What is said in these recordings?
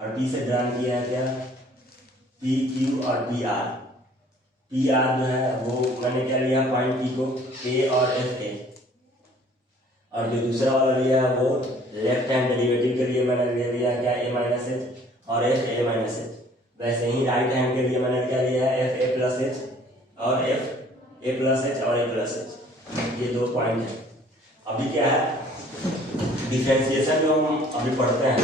और पी से ड्राइव किया है क्या, पी क्यू और पी आर। पी आर जो है वो मैंने क्या लिया पॉइंट पी को ए और एफ ए, और जो दूसरा वाला लिया है वो लेफ्ट हैंड डेरिवेटिव के लिए मैंने ले लिया क्या ए माइनस एच और एफ ए माइनस एच। वैसे ही राइट हैंड के लिए मैंने क्या लिया है एफ ए प्लस एच और एफ ए प्लस एच और ए प्लस एच, ये 2 पॉइंट है। अभी क्या है डिफ्रेंशिएशन जो हम अभी पढ़ते हैं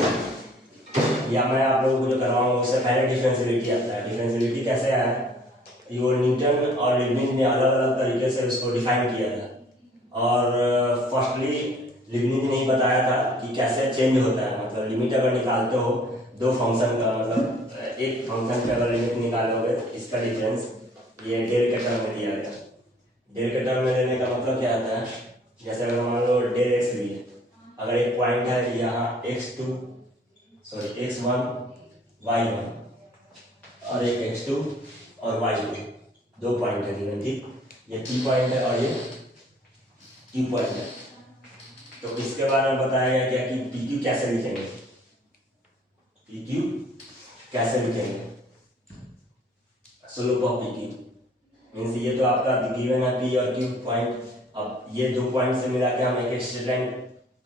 या मैं आप लोगों को जो करवाऊंगा उससे पहले डिफ्रेंशिएबिलिटी आता है। डिफ्रेंशिएबिलिटी कैसे आया कि वो न्यूटन और लिबनिज ने अलग अलग तरीके से उसको डिफाइन किया था, और फर्स्टली लिबनिज ने ही बताया था कि कैसे चेंज होता है। मतलब लिमिट अगर निकालते हो 2 फंक्शन का, मतलब एक फंक्शन का अगर लिमिट निकालोगे इसका डिफरेंस ये डेल के टर्म में दिया गया। डेल के टर्म में लेने का मतलब क्या आता है, जैसे अगर मान लो डेल एक्स लिए, अगर एक पॉइंट है यहाँ x1 y1 और एक x2 और y2, 2 पॉइंट है गिवन, ठीक। ये P पॉइंट है और ये Q पॉइंट है। तो इसके बारे में बताया गया क्या कि PQ कैसे लिखेंगे, PQ कैसे लिखेंगे, स्लोप ऑफ PQ मीन्स ये तो आपका गिवन है P और Q पॉइंट। अब ये 2 पॉइंट से मिला के हम एक स्ट्रेट लाइन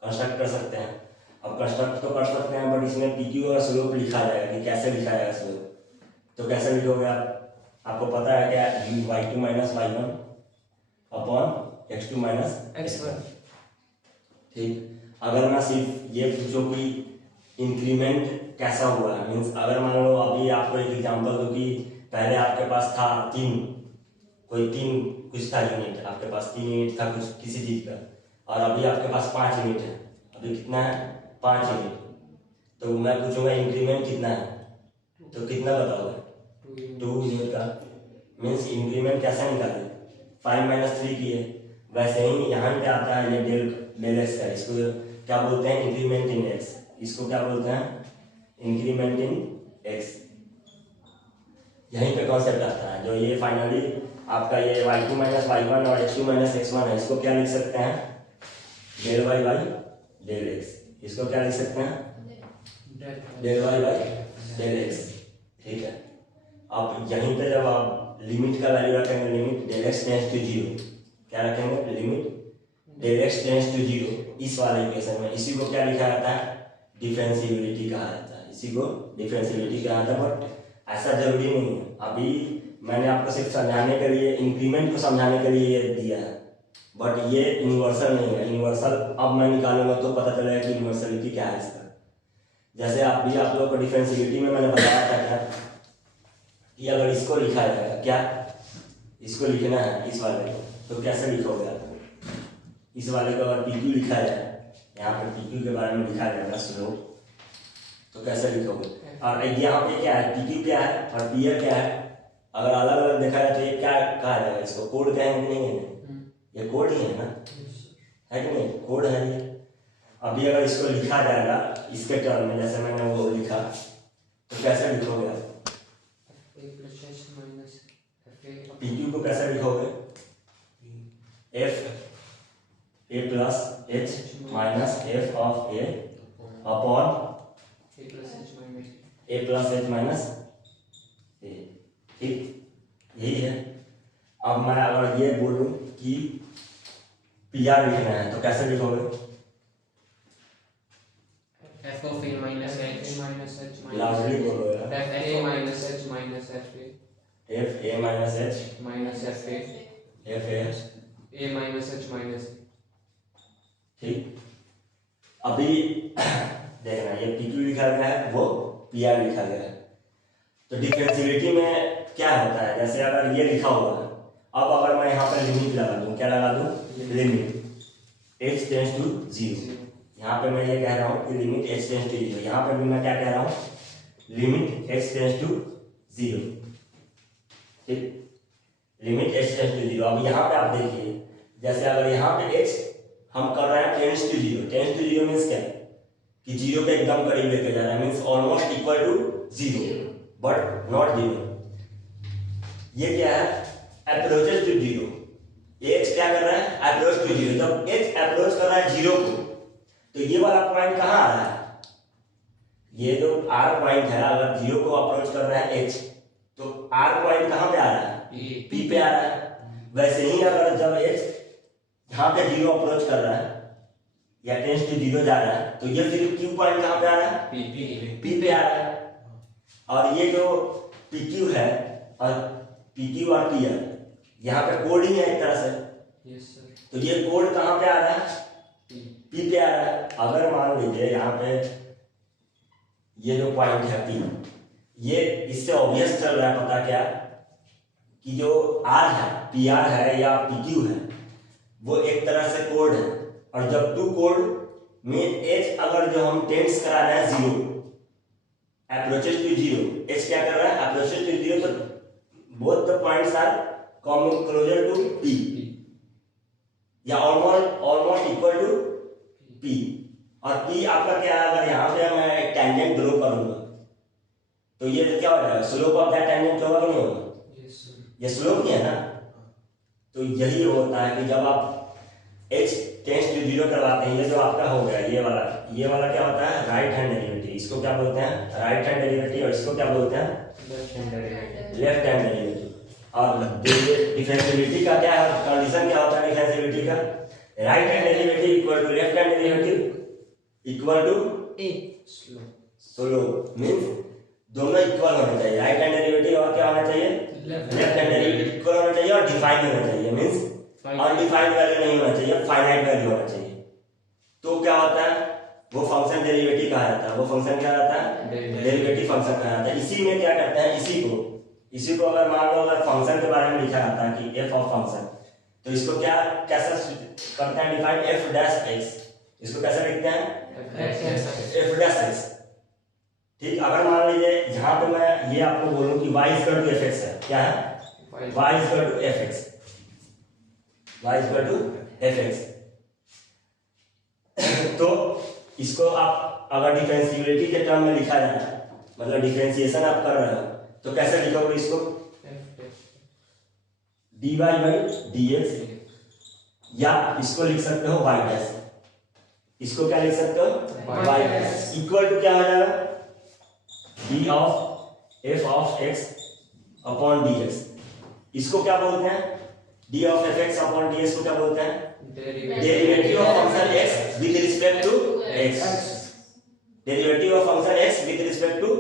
कंस्ट्रक्ट कर सकते हैं। अब कंस्ट्रक्ट तो कर सकते हैं बट इसमें PQ और स्लोप लिखा जाएगा कि कैसे लिखा जाएगा स्लोप। तो कैसे लिखोगे आप, आपको पता है क्या, y2 minus y1 upon x2 minus x1, ठीक। अगर मैं सिर्फ ये पूछो कि इंक्रीमेंट कैसा हुआ है, मीन्स अगर मान लो अभी आपको एक एग्जांपल दो कि पहले आपके पास था 3 कुछ था यूनिट, आपके पास 3 यूनिट था कुछ किसी चीज का, और अभी आपके पास 5 यूनिट है। अभी कितना है 5 यूनिट, तो मैं पूछूंगा इंक्रीमेंट कितना है, तो कितना बताओगे 2 यूनिट का। मीन्स इंक्रीमेंट कैसा निकाले 5 माइनस 3 की है। वैसे ही यहाँ पे आता है ये डेल एक्स का, इसको क्या बोलते हैं इंक्रीमेंट इन एक्स, इसको क्या बोलते हैं इंक्रीमेंट इन एक्स। यहीं पे कॉन्सेप्ट आता है जो ये फाइनली आपका ये y2 माइनस y1 और x2 माइनस x1 है, इसको क्या लिख सकते हैं del y by del x। इसको क्या लिख सकते हैं del y by del x, ठीक है। अब यहीं पे जब आप लिमिट का वैल्यू रखेंगे, limit del x tends to 0, क्या रखेंगे limit del x tends to 0, इस वाले इक्वेशन में इसी को क्या लिखा जाता है डिफरेंशिएबिलिटी कहा जाता है, इसी को डिफरेंशिएबिलिटी कहा जाता है। बट ऐसा जरूरी नहीं है, अभी मैंने आपको सिर्फ समझाने के लिए इंक्रीमेंट को समझाने के लिए ये दिया है, बट ये यूनिवर्सल नहीं है। यूनिवर्सल अब मैं निकालूंगा तो पता चलेगा कि यूनिवर्सलिटी क्या है इसका। जैसे आप लोगों को डिफरेंशिएबिलिटी में मैंने बताया था क्या कि अगर इसको लिखा जाएगा, क्या इसको लिखना है इस वाले को, तो कैसे लिखोगे आप, इस वाले को अगर PQ लिखा जाए, यहाँ पे PQ के बारे में लिखा जाएगा स्लोप, तो कैसे लिखोगे। और यहाँ पे क्या है PQ क्या है और PR क्या है, अगर अलग अलग देखा जाए तो ये क्या कहा जाएगा, इसको कोड कहेंगे कि नहीं है, ये कोड ही है ना, है कि नहीं, कोड है ये। अभी अगर इसको लिखा जाएगा इसके टर्म में, जैसे मैंने वो लिखा, तो कैसे लिखोगे आप PQ को कैसे लिखोगे f a plus h minus f of a upon a plus h minus a, ठीक यही है। अब मैं अगर ये बोलूं कि PR लिखना है तो कैसे लिखोगे f of a minus h loudly बोलो यार, f a minus h minus f a f a minus h minus f a f a a minus h minus a, ठीक। अभी देखना ये PQ लिखा गया है वो PR लिखा गया है, तो डिफरेंशिएबिलिटी में क्या होता है, जैसे अगर ये लिखा हुआ है, अब अगर मैं यहाँ पर लिमिट लगा दूँ, क्या लगा दूँ लिमिट h टेंड्स टू 0, यहाँ पे मैं ये कह रहा हूँ कि लिमिट h टेंड्स टू 0, यहाँ पर भी मैं क्या कह रहा हूँ लिमिट h टेंड्स टू 0, ठीक लिमिट h टेंड्स टू 0। अब यहाँ पे आप देखिए, जैसे अगर यहाँ पे h हम कर रहे हैं tends to 0, tends to 0 means क्या कि 0 के एकदम करीब लेके जा रहा है, means almost equal to 0 but not 0। ये क्या है अप्रोचेस टू 0, h क्या कर रहा है अप्रोच टू 0। जब h अप्रोच कर रहा है 0 को, तो ये वाला पॉइंट कहाँ आ रहा है, ये जो आर पॉइंट है, अगर जीरो को अप्रोच कर रहा है एच, तो आर पॉइंट कहाँ पे आ रहा है? पी पे आ रहा है। वैसे ही अगर जब एच यहाँ पे जीरो अप्रोच कर रहा है या टेंस टू जीरो जा रहा है, तो ये फिर क्यू पॉइंट कहाँ पे आ रहा है? पी पे आ रहा है। और ये जो पी क्यू है और पी क्यू और पी है, यहाँ पे कोड ही है एक तरह से। Yes sir. तो ये कोड कहाँ पे आ रहा है? पी पे आ रहा है। अगर मान लीजिए यहाँ पे ये जो पॉइंट है पी, ये इससे ऑब्वियस चल रहा है पता क्या कि जो आर है, पी आर है या पी क्यू है, वो एक तरह से कोड है। और जब टू कोड में एच अगर जो हम टेंस करा रहे हैं zero, approaches to zero, h क्या कर रहा है? अप्रोचेस टू जीरो, तो both the points are coming closer to P या ऑलमोस्ट इक्वल टू पी। और पी आपका क्या है? अगर यहाँ पे मैं एक टेंजेंट ड्रॉ करूंगा तो ये क्या हो जाएगा? स्लोप ऑफ दैट टेंजेंट होगा कि नहीं होगा? ये स्लोप ही है ना। तो यही होता है कि जब आप h टेंस टू जीरो करवाते हैं, ये जो आपका हो गया ये वाला क्या होता है? Right hand derivative. इसको क्या बोलते हैं? Right hand derivative. और इसको क्या बोलते हैं? Left hand derivative. और डिफरेंशिएबिलिटी का क्या है? कंडीशन क्या होता है डिफरेंशिएबिलिटी का? Right hand derivative equal to left hand derivative equal to slope. Means दोनों इक्वल होने चाहिए, राइट हैंड डेरिवेटिव और क्या होना चाहिए? लेफ्ट हैंड डेरिवेटिव इक्वल होना चाहिए और डिफाइन होना चाहिए। मींस अनडिफाइंड वैल्यू नहीं होना चाहिए, फाइनाइट वैल्यू होना चाहिए। तो क्या होता है? वो फंक्शन डेरिवेटिव कहा जाता है। वो फंक्शन क्या रहता है? डेरिवेटिव फंक्शन कहा जाता है। इसी में क्या करते हैं? इसी को अगर मान लो अगर फंक्शन के बारे में लिखा जाता है कि एफ ऑफ फंक्शन, तो इसको क्या कैसे करते हैं? Define F dash x. इसको कैसे लिखते हैं? F dash x. ठीक। अगर मान लीजिए यहाँ पे मैं ये आपको बोलूं कि y equal to f x है, क्या है? y equal to f x, y equal to f x. तो इसको आप अगर डिफरेंशिएबिलिटी के टर्म में लिखा जाए, मतलब डिफरेंशिएशन आप कर रहे हो, तो कैसे लिखोगे इसको? dy बाई dx, या इसको लिख सकते हो y डैश। इसको क्या लिख सकते हो? y डैश इक्वल टू क्या हो जाएगा? d of f of x upon dx। इसको क्या बोलते हैं? d of f x upon dx को क्या बोलते हैं? Derivative of function x with respect to x। Derivative of function x with respect to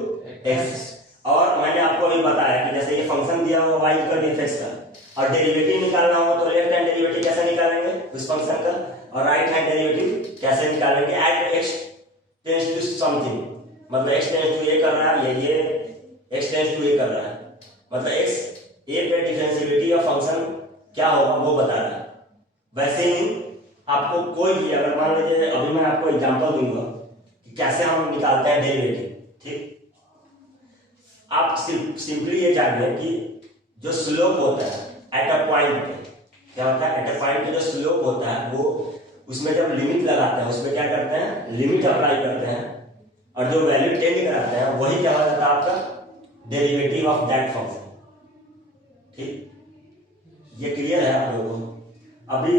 x। और मैंने आपको अभी बताया कि जैसे ये फंक्शन दिया हुआ y इक्वल टू f का, और डेरिवेटिव निकालना हो तो लेफ्ट हैंड डेरिवेटिव कैसे निकालेंगे उस फंक्शन का, और राइट हैंड डेरिवेटिव कैसे निकालेंगे? At x tends to something, मतलब x टेंड्स टू a कर रहा है, ये x टेंड्स टू a कर रहा है, मतलब x a पे डिफरेंशिएबिलिटी ऑफ फंक्शन क्या होगा वो बता रहा है। वैसे ही आपको कोई भी अगर मान लीजिए, अभी मैं आपको एग्जांपल दूंगा कि कैसे हम निकालते हैं डेरिवेटिव। ठीक। आप सिंपली ये जान लें कि जो स्लोप होता है एट अ पॉइंट पे, क्या होता है? एट अ पॉइंट पे जो स्लोप होता है वो उसमें जब लिमिट लगाते हैं, उसमें क्या करते हैं? लिमिट अप्लाई करते हैं, और जो वैल्यू टेंड कराते हैं वही क्या हो जाता है? आपका डेरिवेटिव ऑफ दैट फंक्शन। ठीक। ये क्लियर है आप लोगों को? अभी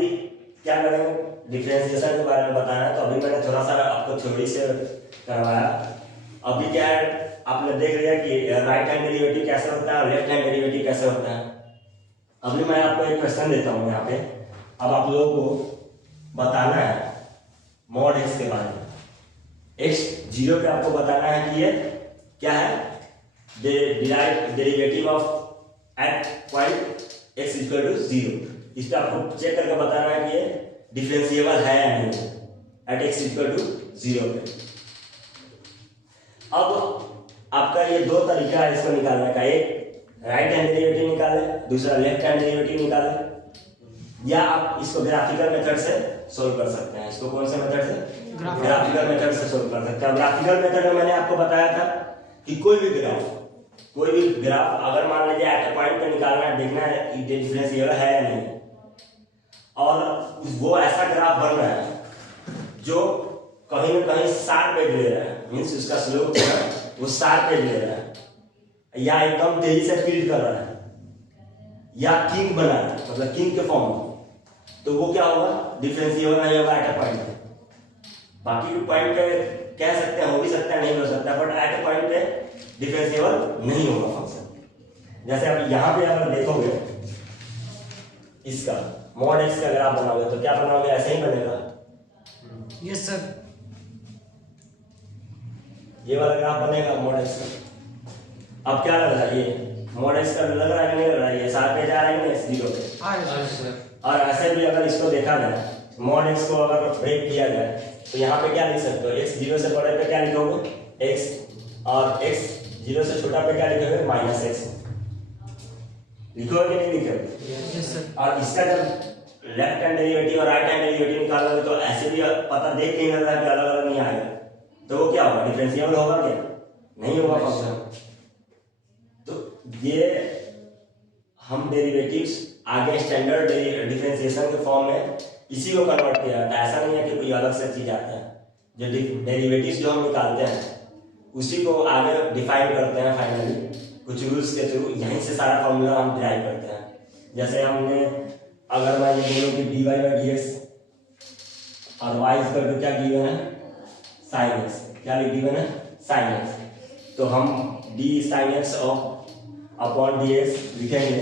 क्या करेंगे? डिफरेंशिएशन के बारे में बताना है, तो अभी मैंने थोड़ा सा आपको थ्योरी से करवाया। अभी क्या है, आपने देख लिया कि राइट हैंड डेरिवेटिव कैसे होता है और लेफ्ट हैंड डेरिवेटिव कैसे होता है। अभी मैं आपको एक क्वेश्चन देता हूँ यहाँ पे, अब आप लोगों को बताना है मॉड एक्स के बारे में। एक्स जीरो पे आपको बताना है कि ये क्या है? Derivative of at point x equal to zero. इस पे आपको चेक करके बताना है कि ये डिफरेंशिएबल है या नहीं at x equal to zero पे। अब आपका ये दो तरीका है इसको निकालने का, एक राइट हैंड डेरिवेटिव निकाले, दूसरा लेफ्ट हैंड डेरिवेटिव निकाले, या आप इसको ग्राफिकल मेथड से सोल्व कर सकते हैं। इसको कौन से मेथड से? ग्राफिकल मेथड से सोल्व कर सकते हैं। ग्राफिकल मेथड में मैंने आपको बताया था कि कोई भी ग्राफ अगर मान लीजिए एट पॉइंट पे निकालना है, देखना है डिफरेंशिएबल है या नहीं, और वो ऐसा ग्राफ बन रहा है जो कहीं ना कहीं शार्प एज ले रहा है, मीन्स उसका स्लोप जो है वो शार्प एज ले रहा है, या एकदम तेजी से फील्ड कर रहा है, या किंग बना रहा है, मतलब किंग के फॉर्म में, तो वो क्या होगा? डिफरेंशिएबल नहीं होगा एट अ पॉइंट। बाकी के पॉइंट पे कह सकते हैं, हो भी सकता है, नहीं हो सकता, बट एट ए पॉइंट पे डिफरेंशिएबल नहीं होगा फंक्शन। जैसे अब यहाँ पे अगर देखोगे इसका मॉड एक्स का अगर आप बनाओगे तो क्या बनाओगे, ऐसे ही बनेगा। Yes sir. ये वाला ग्राफ बनेगा मॉड एक्स का। अब क्या लग रहा है, ये मॉड एक्स का लग रहा है कि नहीं लग रहा है, ये साथ पे जा रहा है ना x0 पे। सर और ऐसे भी अगर इसको देखा जाए, मॉड एक्स को अगर ब्रेक किया जाए तो यहाँ पे क्या लिख सकते हो, x0 से बड़े पे क्या लिखोगे x, और x0 से छोटा पे क्या लिखोगे माइनस x, लिखोगे कि नहीं लिखोगे। Yes sir. और इसका जब लेफ्ट हैंड डेरिवेटिव और राइट हैंड डेरिवेटिव निकालोगे तो ऐसे भी पता देख के ही लग रहा है कि अलग अलग नहीं आएगा, तो वो क्या होगा, डिफरेंशिएबल होगा क्या, नहीं होगा फंक्शन। तो ये हम डेरिवेटिव्स आगे स्टैंडर्ड डिफरेंशिएशन के फॉर्म में इसी को कन्वर्ट किया जाता है। ऐसा नहीं है कि कोई अलग से चीज आता है, जो डेरिवेटिव्स जो हम निकालते हैं उसी को आगे डिफाइन करते हैं फाइनली कुछ रूल्स के थ्रू, यहीं से सारा फॉर्मूला हम डिराइव करते हैं। जैसे हमने अगर मैं ये बोलूँ कि dy बाई डी एक्स और y इक्वल टू क्या गिवन है साइन एक्स, क्या गिवन है साइन एक्स, तो हम d sign x upon D x लिखेंगे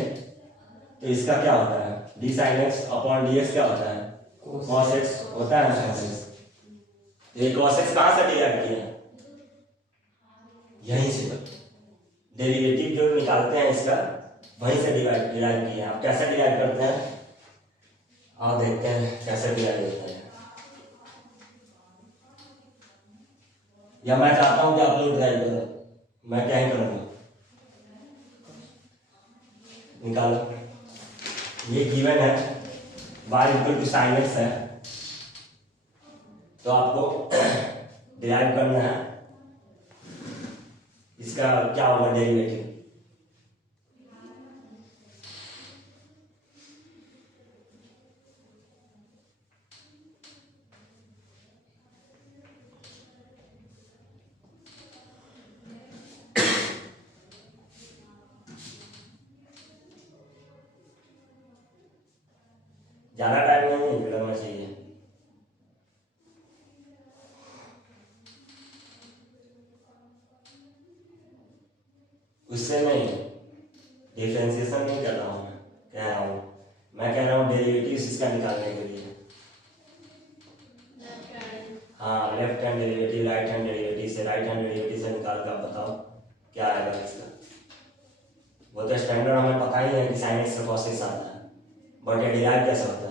तो इसका क्या होता है, d sign x upon D x क्या होता है cos x होता है ना cos x। ये cos x कहाँ से डिराइव किया है, यहीं से डेरिवेटिव जो निकालते हैं इसका वहीं से डिराइव किया है। आप कैसे डिराइव करते हैं आप देखते हैं कैसे डिराइव होता है, या मैं चाहता हूं कि आप लोग डिराइव करो, मैं क्या ही करूंगा, निकालो। ये गिवन है y equal to sine x है, तो आपको डिराइव करना है इसका क्या होगा डेरिवेटिव। ज्यादा टाइम नहीं लगना चाहिए। उससे नहीं, डिफरेंशिएशन नहीं कर रहा हूँ, मैं कह रहा हूँ डेरिवेटिव्स इसका निकालने के लिए। हाँ, left hand derivative right hand derivative से, राइट हैंड डेरिवेटिव से निकाल कर बताओ क्या आएगा इसका। वो तो स्टैंडर्ड हमें पता ही है कि साइन एक्स से कॉस एक्स आता है, बट ये डिराइव कैसे होता है।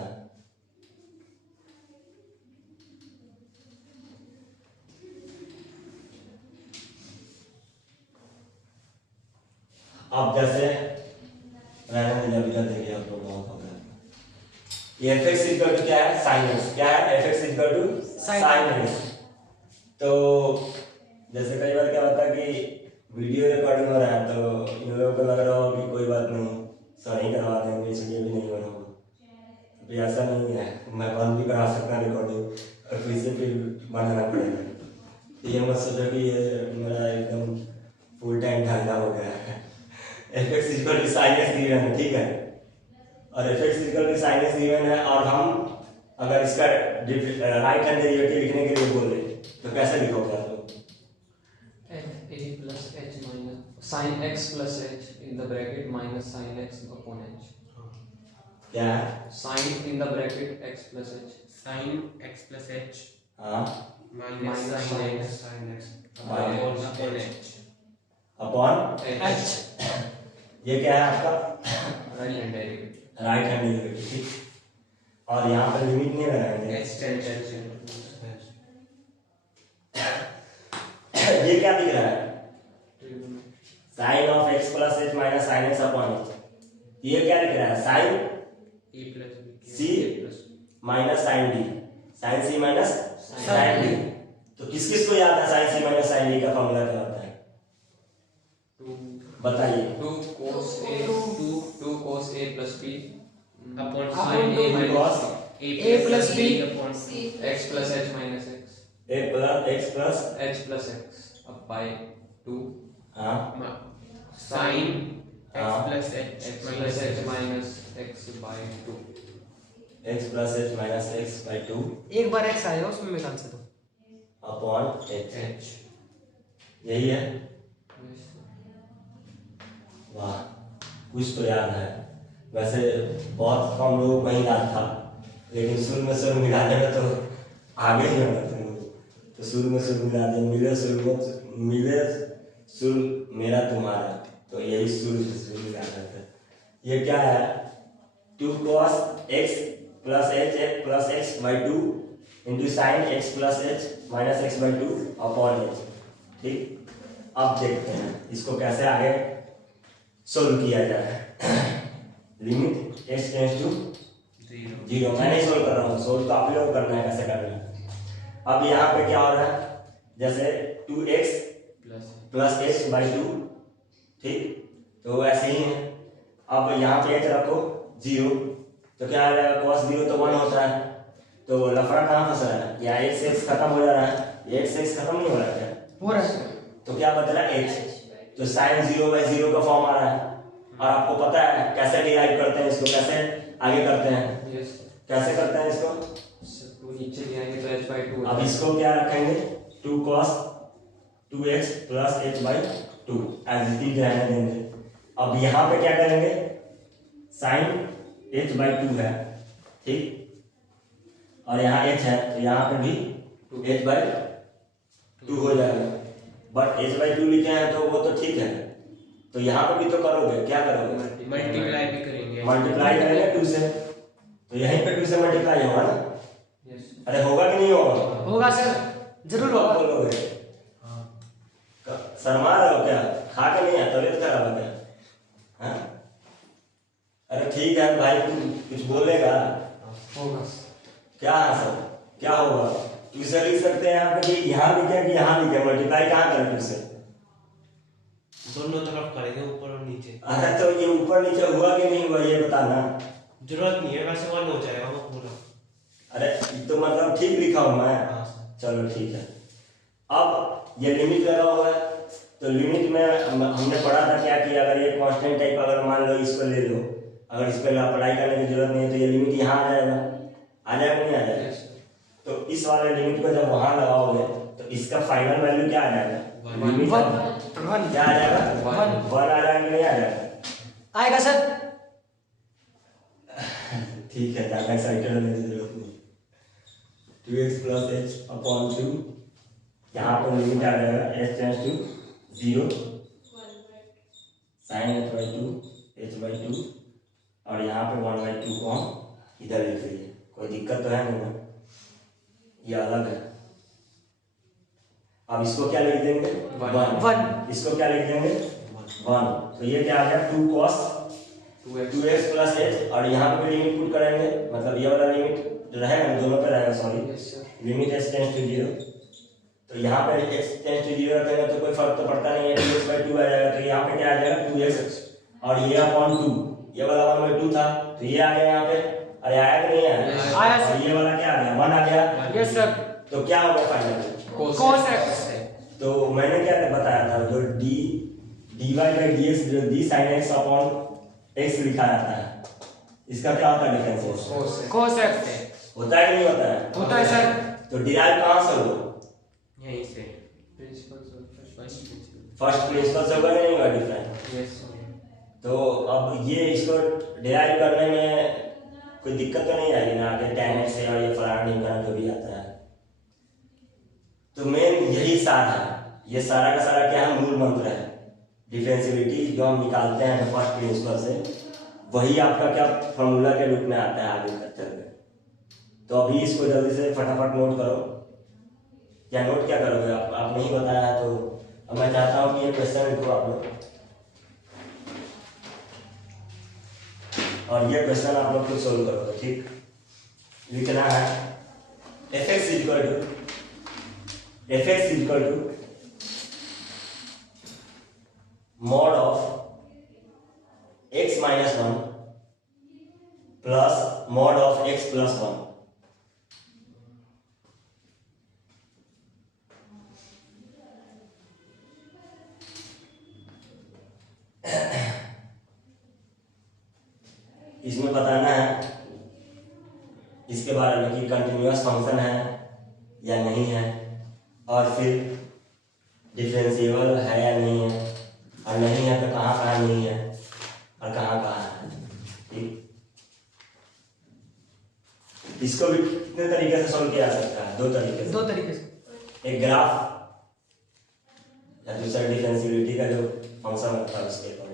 अब जैसे रहने दीजिए, देखिए आप लोग बहुत हो गया। ये fx इक्वल टू क्या है साइन एक्स, क्या है fx equal to sine x. तो जैसे कई बार क्या होता है कि वीडियो रिकॉर्डिंग हो रहा है तो इन लोगों को लग रहा हो कि कोई बात नहीं सर ही करवा देंगे, इसलिए भी नहीं हो रहा होगा। अभी ऐसा नहीं है, मैं बंद भी करा सकता रिकॉर्डिंग और फिर से फिर बनाना पड़ेगा। तो ये मत सोचो कि ये मेरा एकदम फुल टाइम ढंगा हो गया है। fx equal to sine x given है, ठीक है, और fx equal to sine x given है, और हम अगर इसका राइट हैंड डेरिवेटिव लिखने के लिए बोले तो कैसे लिखोगे आप लोग। a plus h minus sin x plus h in the bracket minus sin x upon h। क्या है sin in the bracket x plus h sin x plus h हाँ minus sin x upon h upon h ये क्या है आपका right hand derivative। Right hand derivative, ठीक, और यहाँ पर लिमिट नहीं लगाएंगे। h टेंजेंट ये क्या दिख रहा है sine of x plus h minus sine x upon h, ये क्या दिख रहा है sine a plus b c minus sine d, sine c minus sine d. तो किस किस को याद है sine c minus sine d का फॉर्मूला क्या होता है, बताइए। 2 cos a 2 cos a plus b upon sin a minus cos a plus b upon x plus h minus x A plus x plus h plus x up by 2 हाँ sin हाँ x plus h x plus h minus x by 2। X plus h minus x by 2। एक बार x आएगा उसमें निकाल से तो upon H, H. यही है। Yes, sir. वाह, कुछ तो याद है। वैसे बहुत कम लोगों को ही याद था, लेकिन सुर में सुर मिलाने में तो आगे ही होना तुम लोग। तो सुर में सुर मिला दे, मिले सुर मेरा तुम्हारा, तो यही सुर से सुर मिला करते। ये क्या है, 2 cos x plus H plus x by 2 into sine x plus h minus x by 2 upon H. ठीक, अब देखते हैं इसको कैसे आगे सोल्व किया जाए। लिमिट एक्स टेंस टू 0, मैं नहीं सोल्व कर रहा हूँ, सोल्व तो आप लोग करना है कैसे करना है। अब यहाँ पे क्या हो रहा है, जैसे 2x प्लस एच बाई 2, ठीक, तो ऐसे ही है। अब यहाँ पे एच रखो 0, तो क्या आ जाएगा, cos 0 तो 1 होता है, तो लफड़ा कहाँ फंस रहा है, यहाँ x से x खत्म हो जा रहा है, ये x से x खत्म नहीं हो रहा है क्या, हो रहा है। तो क्या बदला h, तो साइन 0 बाई 0 का फॉर्म आ रहा है। और आपको पता है कैसे डिराइव करते हैं इसको, कैसे आगे करते हैं, Yes, sir. कैसे करते हैं इसको। Sir, 2 नीचे ले आएंगे तो h by 2 अब इसको क्या रखेंगे, 2 cos 2x plus h by 2 as it is रहने देंगे। अब यहाँ पे क्या करेंगे, साइन h बाई 2 है, ठीक, और यहाँ h है, तो यहाँ पे भी h बाई 2 हो जाएगा। बट h बाई 2 लिखे हैं तो वो तो ठीक है, तो यहाँ पे भी तो करोगे, क्या करोगे, मल्टीप्लाई भी करेंगे, मल्टीप्लाई करेंगे 2 से, तो यहीं पे 2 से मल्टीप्लाई होगा ना। Yes, sir. अरे होगा कि नहीं होगा, होगा सर, जरूर कब होगा। बोलोगे, शर्मा रहे हो क्या, खा के नहीं है, तबीयत खराब है क्या, हाँ? अरे ठीक है भाई, तू कुछ बोलेगा, होगा sir. क्या है सर, क्या होगा, तू इसे लिख सकते हैं यहाँ पे कि यहाँ लिखे कि यहाँ लिखे, मल्टीप्लाई कहाँ करें तू से, दोनों तरफ करेंगे, ऊपर और नीचे। अरे तो ये ऊपर नीचे हुआ कि नहीं हुआ ये बताना। जरूरत नहीं है, वैसे 1 हो जाएगा वो पूरा। अरे ये तो मतलब ठीक लिखा हूँ मैं, हाँ सर। चलो ठीक है। अब ये लिमिट लगा हुआ है, तो लिमिट में हमने पढ़ा था क्या कि अगर ये कांस्टेंट टाइप, अगर मान लो इसको ले लो, अगर इस पर अप्लाई करने की जरूरत नहीं है, तो ये लिमिट यहाँ आ जाएगा, नहीं आ जाएगा। Yes, sir. तो इस वाले लिमिट को जब वहां लगाओगे तो इसका फाइनल वैल्यू क्या आ जाएगा, लिमिट वन क्या आ जाएगा, वन। 1 आ जाएगा कि नहीं आ जाएगा। आएगा सर। ठीक है, ज्यादा एक्साइटेड होने की जरूरत नहीं। 2x प्लस एच अपॉन 2, यहाँ पर लिमिट आ जाएगा h टेंस टू 0, साइन h बाई 2 h बाई 2, और यहाँ पे 1 बाई 2 को हम इधर लिख लीजिए, कोई दिक्कत तो है नहीं ना, ये अलग है। अब इसको क्या लिख देंगे, वन। इसको क्या लिख देंगे, 1, तो ये क्या आ गया, 2 cos 2x प्लस एच, और यहाँ पे भी लिमिट पुट करेंगे, मतलब ये वाला लिमिट जो रहेगा दोनों पे रहेगा, sorry, Yes, sir. Limit h tends to 0, तो यहाँ पे x टेंस टू 0 रखेंगे तो कोई फर्क तो पड़ता नहीं है, 2x बाई 2 आ जाएगा, तो यहाँ पे क्या आ जाएगा 2x, और ये अपॉन 2, ये वाला 1 बाई 2 था, तो ये आ गया यहाँ पे, अरे आया कि नहीं Yes, आया, आया और ये वाला क्या आ गया, 1 आ गया, यस सर। तो क्या होगा फाइनल, Cos x। तो मैंने क्या बताया था, जो dy बाई dx, जो d sin x upon x लिखा जाता है, इसका क्या होता है डिफरेंशिएशन, Cos x होता है कि नहीं होता है, होता है सर। तो डिराइव कहाँ से हो, यहीं से Principal, sir. First principal. First principle से होगा नहीं होगा डिफरेंस। Yes, sir. तो अब ये इसको डिराइव करने में कोई दिक्कत तो नहीं आएगी ना, आगे tan x से और ये फलाना ढिमकाना जो भी आता है, तो मेन यही सार है, ये सारा का सारा क्या है, मूल मंत्र है, डिफरेंशियबिलिटी जो हम निकालते हैं फर्स्ट प्रिंसिपल से, वही आपका क्या फॉर्मूला के रूप में आता है आगे चल के। तो अभी इसको जल्दी से फटाफट नोट करो, या नोट क्या करोगे आप नहीं बताया है, तो अब मैं चाहता हूँ कि ये क्वेश्चन लिखो आप लोग, और ये क्वेश्चन आप लोग खुद सोल्व करोगे, ठीक, लिखना है fx equal to mod of x minus 1 plus mod of x plus 1। इसमें बताना है इसके बारे में कि कंटिन्यूअस फंक्शन है या नहीं है, और फिर डिफरेंशिएबल है या नहीं है, और नहीं है तो कहाँ कहाँ नहीं है और कहाँ कहाँ है। ठीक, इसको भी कितने तरीके से सॉल्व किया जा सकता है? दो तरीके से। दो तरीके से। एक ग्राफ या दूसरा डिफरेंशिएबिलिटी का जो फंक्शन होता है उसके अकॉर्डिंग।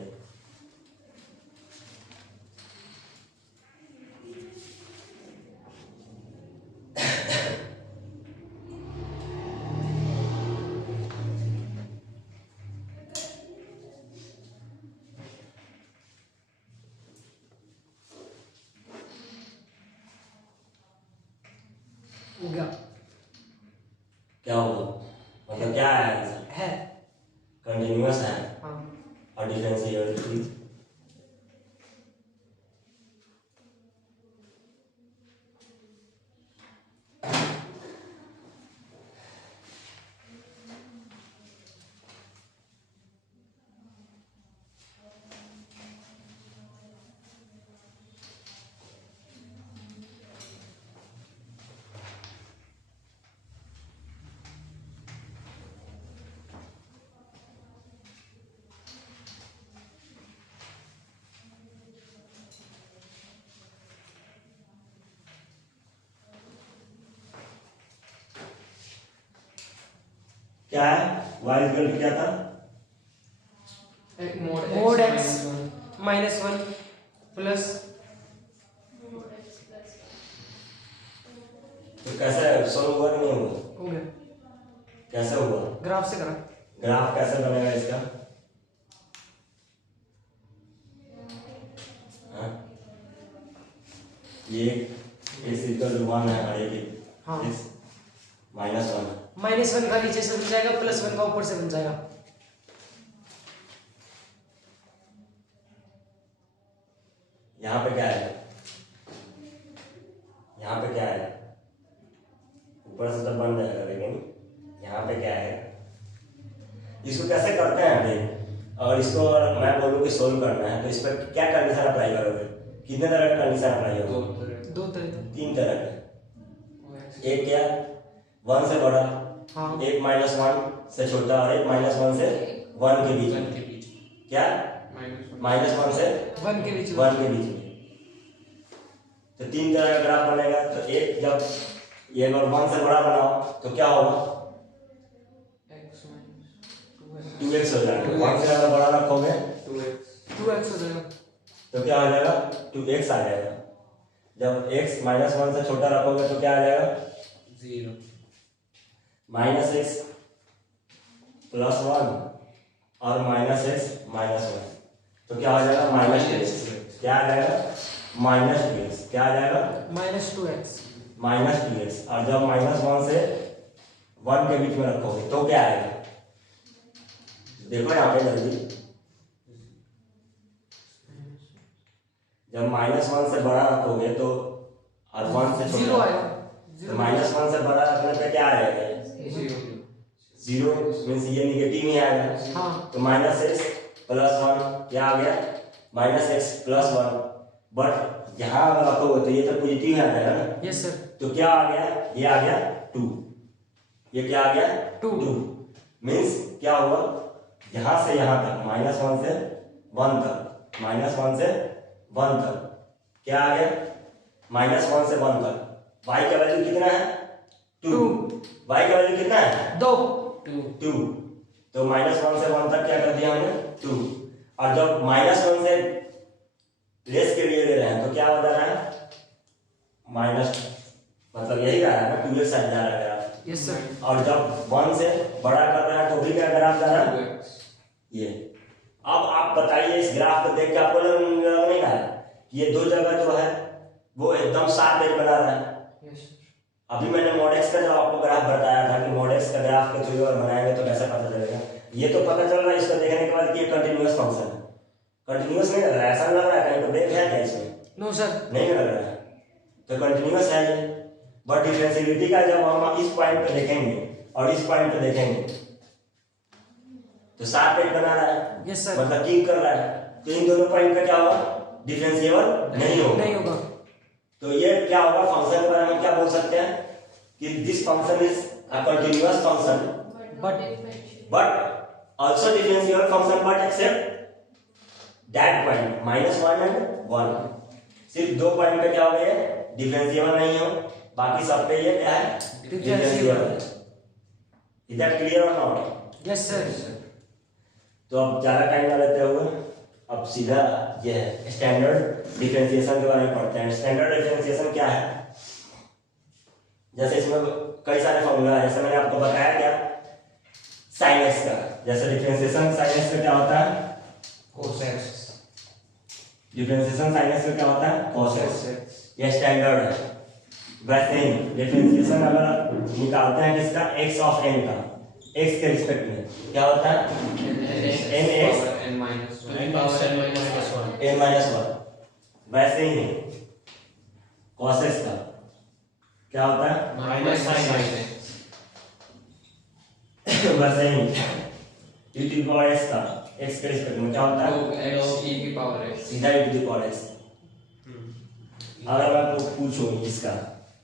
हो गया क्या होगा, मतलब क्या है आंसर? है। कंटिन्यूअस है हाँ और डिफरेंशिएबिलिटी क्या है? y इक्वल टू क्या था? एक mode mode x x minus one plus तो कैसे सॉल्व हुआ कि नहीं हुआ? हो गया। कैसे हुआ? ग्राफ से करा। ग्राफ कैसे बनेगा इसका? हाँ? ये इस इक्वल टू 1 है और ये हाँ। माइनस 1 है। माइनस वन का नीचे से बन जाएगा, प्लस वन का ऊपर से बन जाएगा। यहाँ पे क्या है? यहाँ पे क्या है? ऊपर से तो बन जाएगा, लेकिन यहाँ पे क्या है? इसको कैसे करते हैं अभी? और इसको मैं बोलूँ कि सोल्व करना है तो इस पर क्या कंडीशन अप्लाई करोगे? कितने तरह का कंडीशन अप्लाई दो होगा? तरह दो तरह। तीन तरह के। OX एक क्या? 1 से बड़ा, हाँ एक माइनस 1 से छोटा और एक माइनस 1 से 1 के बीच वन में। के बीच। क्या? माइनस 1 से वन के बीच में। 1 के बीच में। तो तीन तरह का ग्राफ बनेगा। तो एक जब ये अगर 1 से बड़ा बनाओ तो क्या होगा? x minus 2x हो जाएगा। 1 से अगर बड़ा रखोगे 2x 2x हो जाएगा। तो क्या हो जाएगा? 2x आ जाएगा। जब x माइनस 1 से छोटा रखोगे तो क्या आ जाएगा? 0 माइनस एक्स प्लस 1 और माइनस एक्स माइनस 1 तो क्या हो जाएगा? Minus 2x। क्या आ जाएगा? Minus 2x। क्या आ जाएगा? Minus 2x। Minus 2x। और जब माइनस 1 से 1 के बीच में रखोगे तो क्या आएगा? देखो यहाँ पे जल्दी। जब माइनस 1 से बड़ा रखोगे तो और 1 से जीरो छोटा आएगा। तो माइनस 1 से बड़ा रखने पे क्या आएगा? 0 जीरो मीन्स ये निगेटिव ही आएगा। हाँ तो माइनस एक्स प्लस 1 क्या आ गया? Minus x plus 1। बट यहाँ अगर रखोगे तो ये तो पॉजिटिव आ जाएगा ना। Yes sir. तो क्या आ गया? ये आ गया 2। ये क्या आ गया? 2 मीन्स क्या हुआ? यहाँ से यहाँ तक माइनस 1 से 1 तक, माइनस 1 से 1 तक क्या आ गया? माइनस 1 से 1 तक y का वैल्यू कितना है? 2। y का वैल्यू कितना है? 2। 2। तो माइनस 1 से 1 तक क्या कर दिया हमने? 2। और जब माइनस 1 से लेस के लिए ले रहे हैं तो क्या हो जा रहा है? माइनस मतलब यही आ रहा है ना, 2x आ जा रहा है ग्राफ। Yes sir. और जब 1 से बड़ा कर रहे हैं तो भी क्या ग्राफ जा रहा है? 2x ये। अब आप बताइए इस ग्राफ को देख के आपको लग नहीं रहा है कि ये दो जगह जो है वो एकदम साफ एज बना रहा है? yes अभी मैंने मॉडेक्स का जब आपको ग्राफ बताया था कि मॉडेक्स का ग्राफ के थ्रू अगर बनाएंगे तो कैसे पता चलेगा? ये तो पता चल रहा है इसको देखने के बाद कि ये कंटिन्यूअस फंक्शन है। कंटिन्यूअस नहीं लग रहा है, ऐसा लग रहा है कहीं तो ब्रेक है क्या इसमें? No sir. नहीं लग रहा है, तो कंटिन्यूअस है ये। बट डिफरेंशिएबिलिटी का जब हम इस पॉइंट पे देखेंगे और इस पॉइंट पे देखेंगे तो साफ एज बना रहा है। Yes sir. मतलब किंग कर रहा है। तो इन दोनों पॉइंट पे क्या होगा? डिफरेंशिएबल नहीं होगा। नहीं होगा। तो ये क्या होगा? फंक्शन के बारे में क्या बोल सकते हैं कि this function is a continuous function but also differentiable function but except that point -1 and 1 सिर्फ 2 पॉइंट पे क्या हो गया डिफरेंशिएबल नहीं हो बाकी सब पे ये क्या है डिफरेंशिएबल है इज दैट क्लियर और नॉट यस सर तो अब ज्यादा टाइम ना लेते हुए अब सीधा ये है स्टैंडर्ड डिफरेंशिएशन के बारे में पढ़ते हैं स्टैंडर्ड डिफरेंशिएशन क्या है जैसे इसमें कई सारे फॉर्मूला है जैसे मैंने आपको बताया क्या sin x का जैसे डिफरेंशिएशन sin x का क्या होता है cos x differentiation sin x का क्या होता है cos x ये स्टैंडर्ड है वैसे ही डिफरेंशिएशन अगर निकालते हैं किसका x ऑफ n का x के रिस्पेक्ट में क्या होता है n minus 1 n minus 1 वैसे ही cos x का क्या होता है minus sin x वैसे ही e to the power x का x के रिस्पेक्ट में क्या होता है log x e की पावर x सीधा e to the power x अगर मैं आपको पूछूं इसका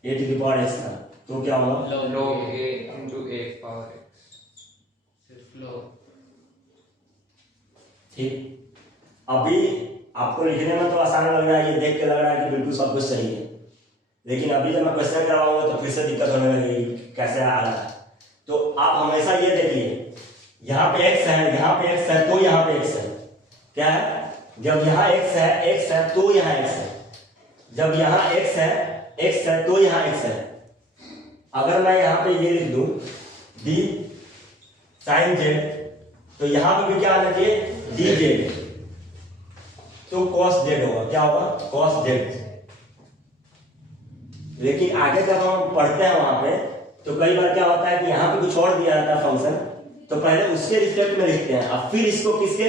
a to the power x का तो क्या होगा log a into a की पावर x सिर्फ लो ठीक अभी आपको लिखने में तो आसान लग रहा है ये देख के लग रहा है कि बिल्कुल सब कुछ सही है लेकिन अभी जब मैं क्वेश्चन करवाऊंगा तो फिर से दिक्कत होने लगेगी कैसे आ रहा है तो आप हमेशा ये देखिए यहाँ पे x है यहाँ पे x है तो यहाँ पे x है क्या है जब यहाँ x है तो यहाँ x है जब यहाँ x है तो यहाँ x है अगर मैं यहाँ पे ये लिख दूं d sin z तो यहाँ पे भी क्या आना चाहिए dz तो cos z होगा क्या होगा cos z लेकिन आगे जब हम पढ़ते हैं वहां पे तो कई बार क्या होता है कि यहाँ पे कुछ और दिया जाता है फंक्शन तो पहले उसके रिस्पेक्ट में लिखते हैं अब फिर इसको किसके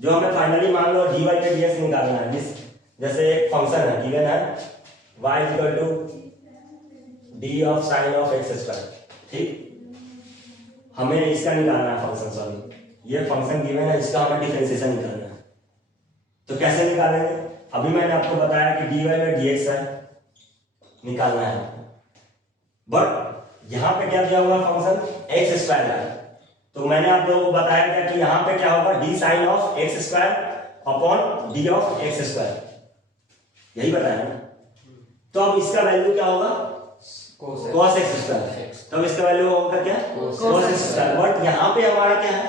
जो हमें फाइनली मान लो dy पे dx निकालना है जैसे एक फंक्शन है गिवन है y equal to d of sin of x square ठीक हमें इसका निकालना है फंक्शन सॉरी ये फंक्शन गिवन है इसका हमें डिफरेंशिएशन निकालना है तो कैसे निकालेंगे अभी मैंने आपको बताया कि dy बाई dx है निकालना है बट यहाँ पे क्या दिया हुआ फंक्शन एक्स स्क्वायर है तो मैंने आप लोगों को बताया था कि यहाँ पे क्या होगा d sine of x square upon d of x square यही बताया ना तो अब इसका वैल्यू क्या होगा cos एक्स स्क्वायर तब इसका वैल्यू होगा क्या cos एक्स स्क्वायर बट यहाँ पे हमारा क्या है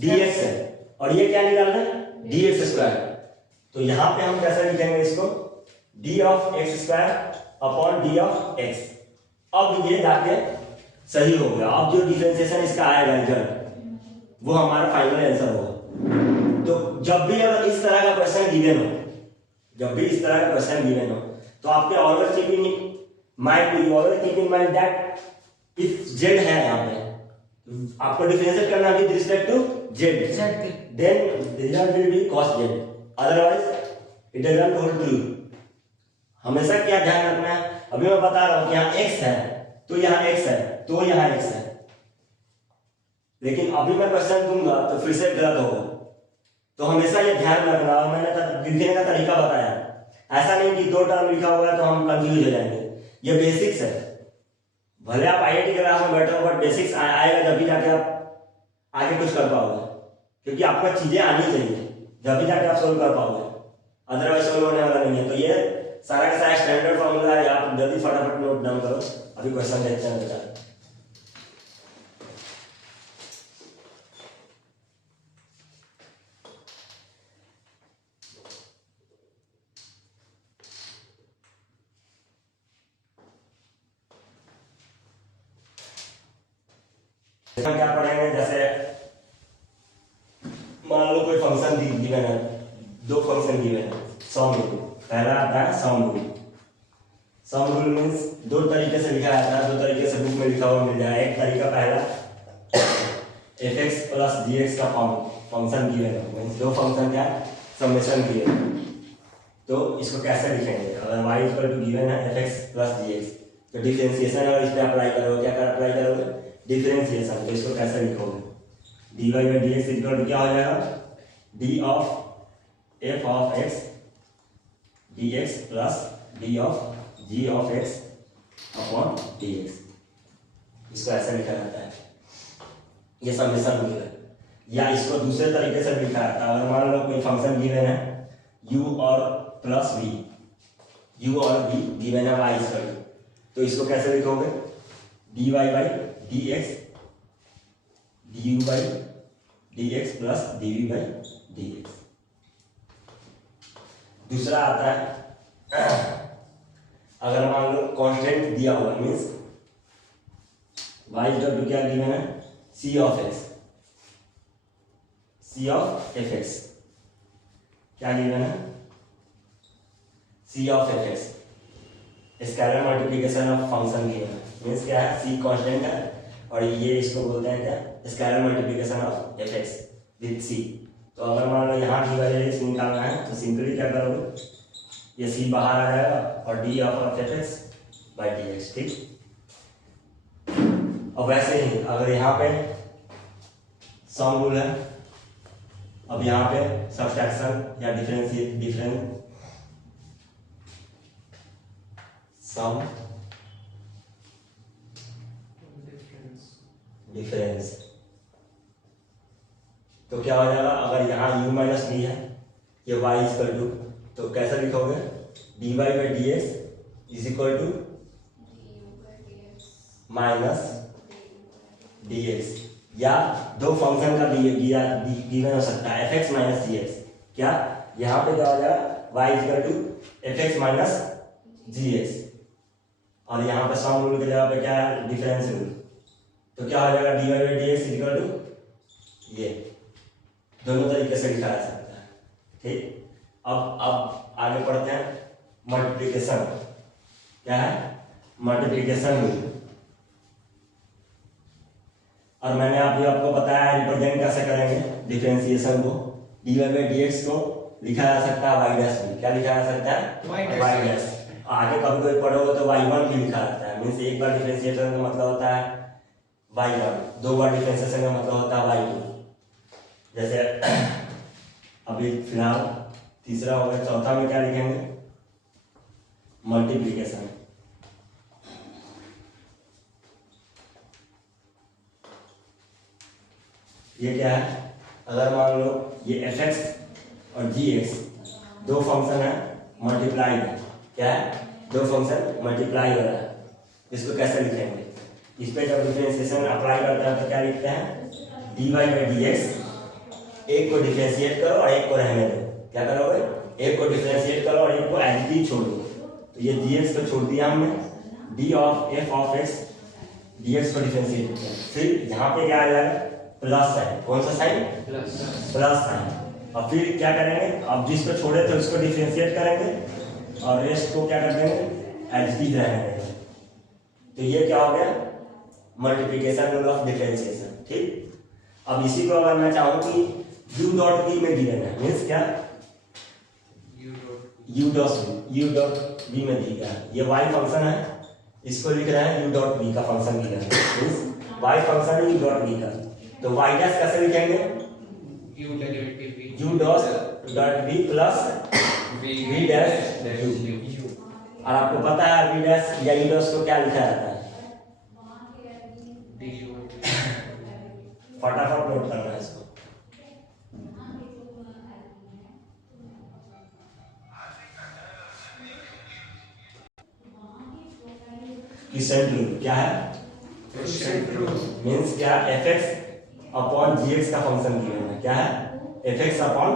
dx है और ये क्या निकालना है dx स्क्वायर तो यहाँ पे हम कैसे लिखेंगे इसको d of x square upon d of x अब ये जाके सही हो गया अब जो डिफरेंशिएशन इसका आएगा रिजल्ट वो हमारा फाइनल आंसर होगा तो जब भी अगर इस तरह का क्वेश्चन गिवन हो तो आपके always keep in mind that if z है यहाँ पे आपको डिफरेंशिएट करना with respect to z then result will be cos z otherwise it doesn't hold true हमेशा क्या ध्यान रखना है अभी मैं बता रहा हूं कि यहाँ x है तो यहाँ x है तो यहाँ x है लेकिन अभी मैं क्वेश्चन दूंगा तो फिर से गलत होगा तो हमेशा ये ध्यान रखना और मैंने लिखने का तरीका बताया ऐसा नहीं कि 2 टर्म लिखा हुआ है तो हम कंफ्यूज हो जाएंगे ये बेसिक्स है भले आप आईआईटी क्लास में बैठो बट बेसिक्स आएगा जब भी जाके आप आगे कुछ कर पाओगे क्योंकि आपको चीजें आनी चाहिए जब भी जाके आप सोल्व कर पाओगे अदरवाइज सोल्व होने वाला नहीं है तो ये सारा का सारा स्टैंडर्ड फॉर्मूला है आप जल्दी फटाफट नोट डाउन करो अभी क्वेश्चन देखते हैं बेटा क्या पढ़ेंगे जैसे मान लो कोई फंक्शन गिवन है 2 फंक्शन गिवन है सम रूल पहला आता है सम रूल मीन्स 2 तरीके से लिखा जाता है 2 तरीके से बुक में लिखा हुआ मिल जाए एक तरीका पहला fx प्लस dx का फंक्शन गिवन है मीन्स 2 फंक्शन का समेशन गिवन है तो इसको कैसे लिखेंगे अगर y इक्वल टू गिवन है fx प्लस dx तो डिफरेंशिएशन अगर इस पे अप्लाई करोगे क्या कर अप्लाई करोगे डिफरेंशिएशन तो इसको कैसे लिखोगे dy by dx equal to क्या हो जाएगा d of f of x dx plus d of g of x upon dx इसको ऐसे लिखा जाता है, ये समेशन रूल है। या इसको दूसरे तरीके से लिखा जाता है, अगर मान लो कोई फंक्शन गिवन है u और प्लस v, u और v गिवन है y इक्वल टू, तो इसको कैसे लिखोगे, dy by d x, d u by d x plus d v by d x. दूसरा आता है अगर मान लो कांस्टेंट दिया हुआ, मीन्स y इक्वल टू क्या गिवन है, c of x, c of f x, क्या गिवन है, c of f x, scalar multiplication of function given है, मीन्स क्या है, c कांस्टेंट है और ये इसको बोलते हैं क्या, scalar multiplication of f x with c। तो अगर मान लो यहाँ dy बाई एक्स निकालना है तो सिंपली क्या करोगे, ये c बाहर आ जाएगा और d of f x by d x, ठीक। अब वैसे ही अगर यहाँ पे सम रूल है, अब यहाँ पे सब्सट्रैक्शन या डिफरेंस, तो क्या हो जाएगा, अगर यहाँ u माइनस डी है, ये y इक्वल टू, तो कैसे लिखोगे, dy by d x is equal to minus d x, या दो फंक्शन का गिवन हो सकता है, f x minus g x, क्या यहाँ पे क्या हो जाएगा, y equal to f x minus g x, और यहाँ पे सम रूल की जगह पे क्या है, डिफरेंस रूल, तो क्या हो जाएगा, d y by d x equal to, ये दोनों तरीके से लिखा जा सकता है, ठीक। अब आगे पढ़ते हैं मल्टीप्लिकेशन, क्या है, मल्टीप्लिकेशन रूल। और मैंने अभी आपको बताया रिप्रेजेंट कैसे करेंगे डिफरेंशिएशन को, d y by d x को लिखा जा सकता है वाई डैश भी, क्या लिखा जा सकता है, वाई डैश। आगे कभी कोई पढ़ोगे तो वाई वन भी लिखा जाता है, मीन्स एक बार डिफरेंशिएशन का मतलब होता है वाई वन, दो बार डिफरेंशिएशन का मतलब होता है वाई टू। जैसे अभी फिलहाल तीसरा हो गया, चौथा में क्या लिखेंगे, मल्टीप्लिकेशन। ये क्या है, अगर मान लो ये एफ एक्स और जी एक्स दो फंक्शन है, मल्टीप्लाइड है, क्या है, दो फंक्शन मल्टीप्लाई हो रहा है, इसको कैसे लिखेंगे, इस पे जब डिफरेंशिएशन अप्लाई करते हैं तो क्या लिखते हैं, d y by d x, एक को डिफरेंशिएट करो और एक को रहने दो, क्या करोगे, एक को डिफरेंशिएट करो और एक को एज डी छोड़ दो, तो ये डी एक्स को छोड़ दिया हमने, D of F of x, D x को डिफरेंशिएट किया, फिर यहाँ पे क्या आ जाएगा, प्लस साइन, कौन सा साइन, प्लस साइन। अब फिर क्या करेंगे, अब जिसको छोड़े थे उसको डिफरेंशिएट करेंगे और रेस्ट को क्या कर देंगे, एच डी रहने देंगे। तो ये क्या हो गया, मल्टीप्लिकेशन रूल ऑफ डिफरेंशिएशन, ठीक। अब इसी को अगर मैं चाहूँ कि u डॉट v में गिवन है, मीन्स क्या, u डॉट v में दी गया है, ये y फंक्शन है, इसको लिख रहे हैं u डॉट v का फंक्शन गिवन है, मीन्स y फंक्शन है u डॉट v का, तो y डैश कैसे लिखेंगे, u dot v plus v dash u, और आपको पता है v डैश या u डैश को क्या लिखा जाता है, फटाफट नोट करना है इसको, क्विसेंट रूल, क्या है, मीन्स क्या, F x upon g x का फंक्शन गिवन है, क्या है, f x upon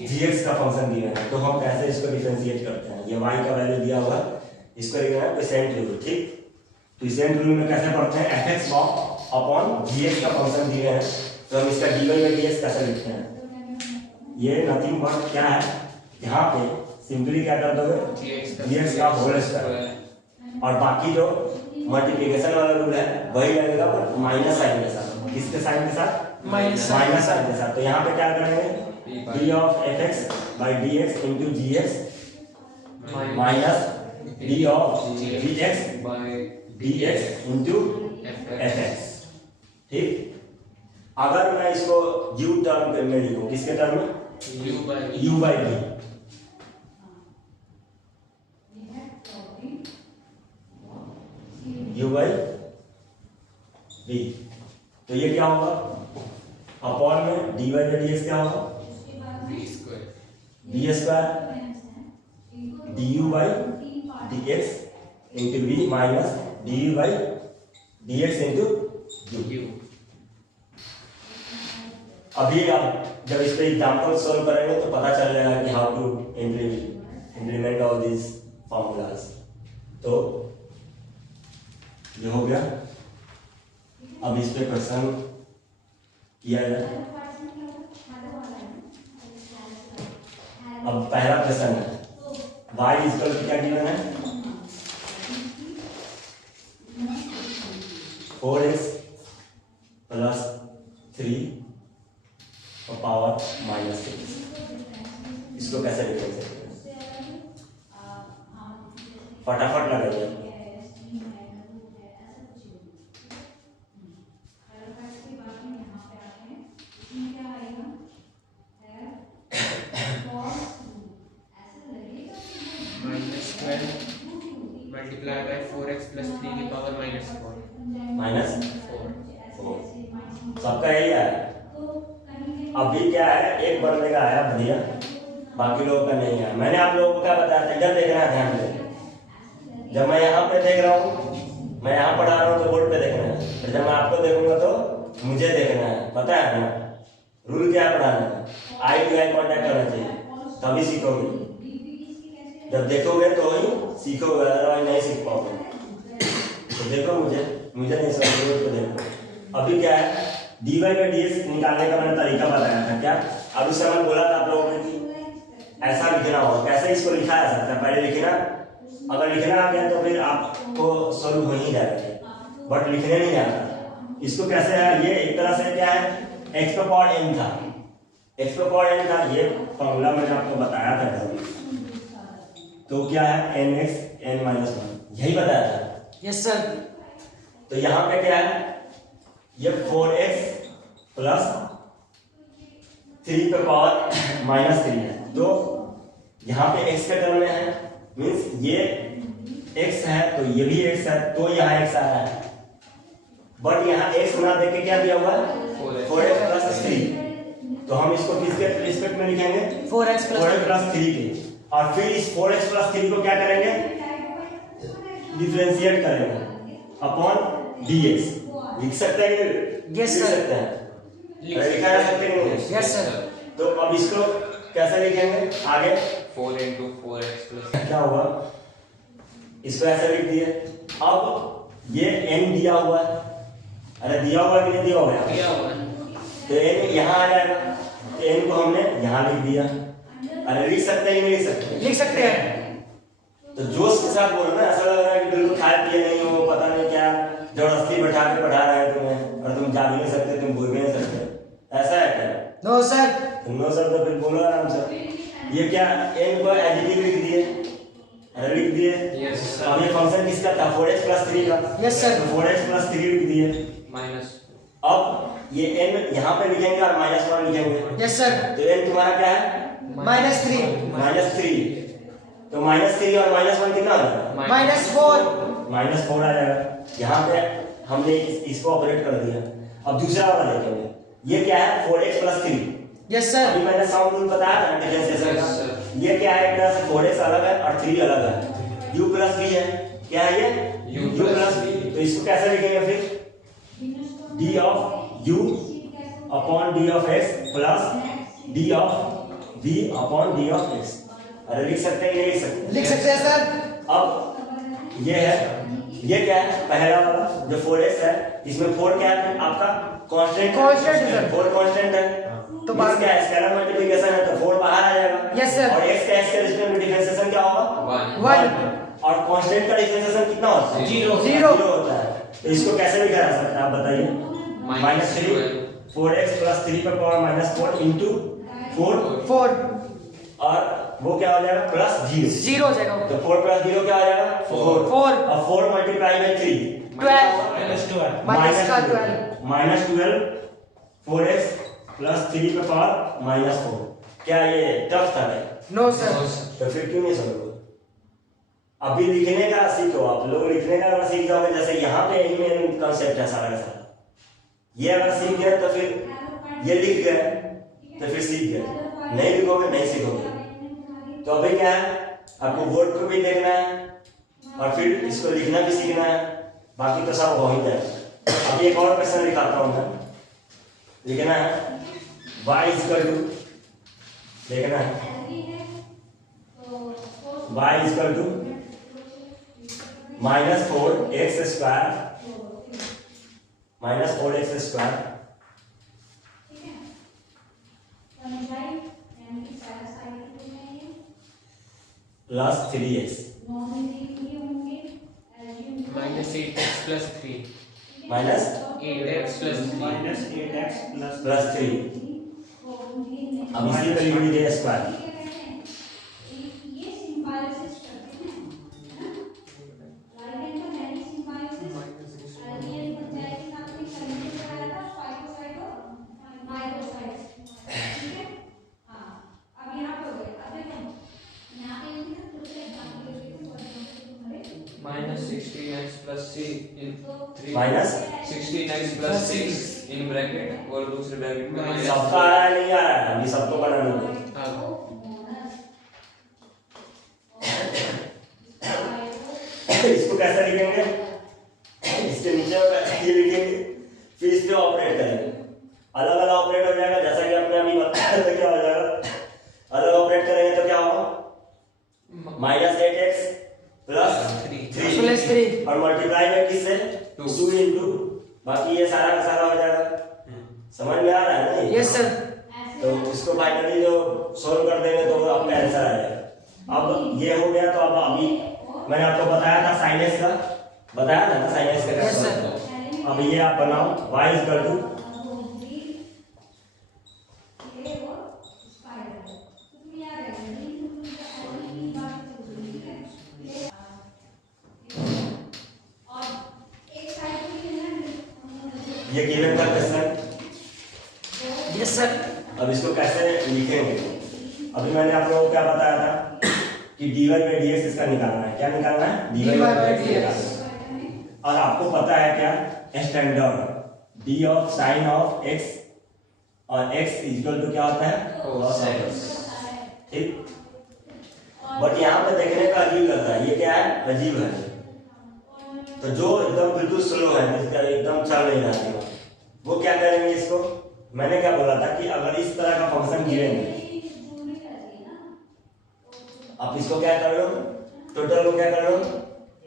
g x का फंक्शन गिवन है, तो हम कैसे इसको डिफरेंशिएट करते हैं, ये y का वैल्यू दिया हुआ, इसको लिखना है क्विसेंट रूल, ठीक। क्विसेंट रूल में कैसे पढ़ते हैं, f x upon g x का फंक्शन दिए हैं, तो हम इसका d y by d x कैसे लिखते हैं, ये नथिंग बट क्या है, यहाँ पे सिंपली क्या कर दोगे, जी एक्स का होल स्क्वायर, और बाकी जो मल्टीप्लिकेशन वाला रूल है वही लगेगा पर माइनस साइन के साथ, किसके साइन के साथ, माइनस साइन के साथ। तो यहाँ पे क्या करेंगे, d of f x by d x into g x minus d of g x by d x into f x, ठीक। अगर मैं इसको u टर्म में लिखूं, किसके टर्म में, u by D, u by ये क्या होगा, अपॉन में dy बाई डी एक्स क्या होगा, b square b square du by d x into b minus du by d x into u. अभी आप जब इस पे एग्जाम्पल सॉल्व करेंगे तो पता चल जाएगा कि how to implement all this formulas. तो ये हो गया। अब इस पे क्वेश्चन किया जाए। अब पहला क्वेश्चन है y इक्वल टू क्या गिवन है, 4x प्लस 3 पावर माइनस 6। इसको कैसे लिख सकते हैं, फटाफट लगाइए। मल्टीप्लाई बाय 4x प्लस 3 की पावर -4 माइनस 4। 4 सबका यही है। अभी क्या है, एक बंदे का आया बढ़िया, बाकी लोगों का नहीं है। मैंने आप लोगों को क्या बताया था, इधर देखना है ध्यान से। जब मैं यहाँ पे देख रहा हूँ, मैं यहाँ पढ़ा रहा हूँ तो बोर्ड पे देखना है, फिर जब मैं आपको देखूंगा तो मुझे देखना है। पता है ना रूल क्या है पढ़ाने का, आई टू आई कॉन्टेक्ट करना चाहिए, तभी सीखोगे। जब देखोगे तो ही सीखोगे, अदरवाइज नहीं सीख पाओगे। तो देखो मुझे नहीं समझ तो देखो। अभी क्या है, dy बाई डी एक्स निकालने का मैंने तरीका बताया था क्या। अब उस समय बोला था आप लोगों ने कि ऐसा लिखना होगा। कैसे इसको लिखा जा सकता है, पहले लिखना, अगर लिखना आ गया तो फिर आपको सॉल्व हो ही जाएगा, बट लिखने नहीं आता। इसको कैसे है, ये एक तरह से क्या है, x पे पावर n था, x पे पावर n था, ये फॉर्मूला मैंने आपको बताया था। तो क्या है, nx n माइनस 1, यही बताया था। Yes sir. तो यहाँ पे क्या है, ये 4x प्लस 3 पे पावर माइनस 3 है। तो यहाँ पे x के टर्म में है, मीन्स ये x है तो ये भी x है, तो यहाँ x आया है। बट यहाँ x ना देख के क्या दिया हुआ है, 4x प्लस 3। तो हम इसको किसके रिस्पेक्ट में लिखेंगे, 4x प्लस 3 के। और फिर इस 4x प्लस 3 को क्या करेंगे, डिफरेंशिएट करेंगे अपॉन dx। लिख सकते हैं कि Yes, लिख sir. सकते हैं, लिखा जा सकते हैं। Yes sir. तो अब इसको कैसे लिखेंगे आगे, 4 into 4x प्लस क्या होगा, इसको ऐसे लिख दिए। अब ये n दिया हुआ है, अरे दिया हुआ कि नहीं दिया हुआ है, दिया हुआ है। तो n यहाँ आ जाएगा, तो n को हमने यहाँ लिख दिया। अरे लिख सकते हैं कि नहीं लिख सकते, लिख सकते हैं। तो जोश के साथ बोलो ना, ऐसा लग रहा है कि बिल्कुल खाए पिए नहीं हो, पता नहीं क्या जबरदस्ती बैठा के पढ़ा रहे हैं तुम्हें, और तुम जा भी नहीं सकते, तुम बोल भी नहीं सकते, ऐसा है क्या। No sir. नो सर, तो फिर बोलो आराम से। ये क्या, n को एडिटिव लिख दिए, अरे लिख दिए। Yes sir. अब ये फंक्शन किसका था, 4x प्लस 3 का। Yes sir. तो 4x प्लस 3 लिख दिए। माइनस अब ये n यहाँ पे लिखेंगे और -1 लिखेंगे। Yes sir. तो n तुम्हारा क्या है, -3 -3। तो -3 और -1 कितना हो जाएगा, -4 -4 आ जाएगा। यहाँ पे हमने इसको ऑपरेट कर दिया। अब दूसरा वाला देखेंगे, ये क्या है, 4x प्लस 3। Yes sir. अभी मैंने साउंड रूल बताया था डिफरेंशिएशन Yes, का। sir. ये क्या है, एक तरह से 4x अलग है और 3 अलग है। u प्लस v है, क्या है ये, U u प्लस v। तो इसको कैसे लिखेंगे फिर, d of u upon d of x plus d of v upon d of x। अरे लिख सकते हैं, ये लिख सकते हैं। लिख सकते हैं सर। अब ये है, ये क्या है, पहला वाला जो 4x है, इसमें 4 क्या है आपका, कांस्टेंट है, 4 कांस्टेंट है। तो बात क्या है, स्केलर मल्टीप्लिकेशन है, तो 4 बाहर आ जाएगा। Yes, sir. और x का x के रिस्पेक्ट में डिफरेंशिएशन क्या होगा, 1 और कांस्टेंट का डिफरेंशिएशन कितना होता है, 0 होता है। तो इसको कैसे लिखा जा सकता है आप बताइए, -3 4x प्लस 3 पे पावर -4 इंटू 4 और वो क्या हो जाएगा, प्लस 0 हो जाएगा। तो 4 प्लस 0 क्या हो जाएगा, 4 और 4 मल्टीप्लाई बाई 3 12 माइनस का 12 -12 4x प्लस 3 पे पावर -4। क्या ये टफ था भाई, नो सर। तो फिर क्यों नहीं समझोगे। अभी लिखने का सीखो, आप लोग लिखने का अगर सीख जाओगे, जैसे यहाँ पे यही मेन कॉन्सेप्ट है सारा का सारा, ये अगर सीख गए तो फिर ये लिख गए तो फिर सीख गए, नहीं लिखोगे नहीं सीखोगे। तो अभी क्या है, आपको बोर्ड पे भी देखना है और फिर इसको लिखना भी सीखना है, बाकी तो सब हो ही जाएगा। अभी एक और क्वेश्चन लिखाता हूँ मैं, लिखना है y इक्वल टू, देखना है y equal to -4x² plus 3x -8x plus 3 minus 8x plus 3 minus 8x plus 3। अब इसी पर लिख दीजिए square. minus 16x plus 3 in 3 minus 16x plus 6 in bracket और दूसरे ब्रैकेट में minus सबका आ रहा है नहीं आ रहा है, अभी सबको बनाना है। इसको कैसे लिखेंगे, इसके नीचे ये लिखेंगे, फिर इस पे ऑपरेट करेंगे, अलग अलग ऑपरेट हो जाएगा। जैसा कि आपने अभी बताया तो क्या हो जाएगा, अलग ऑपरेट करेंगे तो क्या होगा, -8x प्लस 3 और मल्टीप्लाई में किससे 2 इंटू, बाकी ये सारा का सारा हो जाएगा। समझ में आ रहा है ना? Yes sir. तो इसको फाइनली जो सोल्व कर देंगे तो आपका आंसर आ जाएगा। अब ये हो गया, तो अब अभी मैंने आपको बताया था साइन एक्स का, बताया ना साइन एक्स का। Yes sir. अब ये आप बनाओ y इक्वल टू ये गिवन का क्वेश्चन। Yes sir. अब इसको कैसे लिखेंगे, अभी मैंने आप लोगों को क्या बताया था कि dy by dx इसका निकालना है। क्या निकालना है? dy by dx। और आपको पता है क्या standard d of sine of x और x इक्वल टू क्या होता है cos x, ठीक। बट यहाँ पे देखने का अजीब लगता है, ये क्या है, अजीब है। तो जो एकदम बिल्कुल स्लो है, जिसका एकदम चल नहीं रहा है, वो क्या करेंगे, इसको मैंने क्या बोला था कि अगर इस तरह का फंक्शन गिवेंगे, आप इसको क्या कर लो, टोटल को क्या कर लो,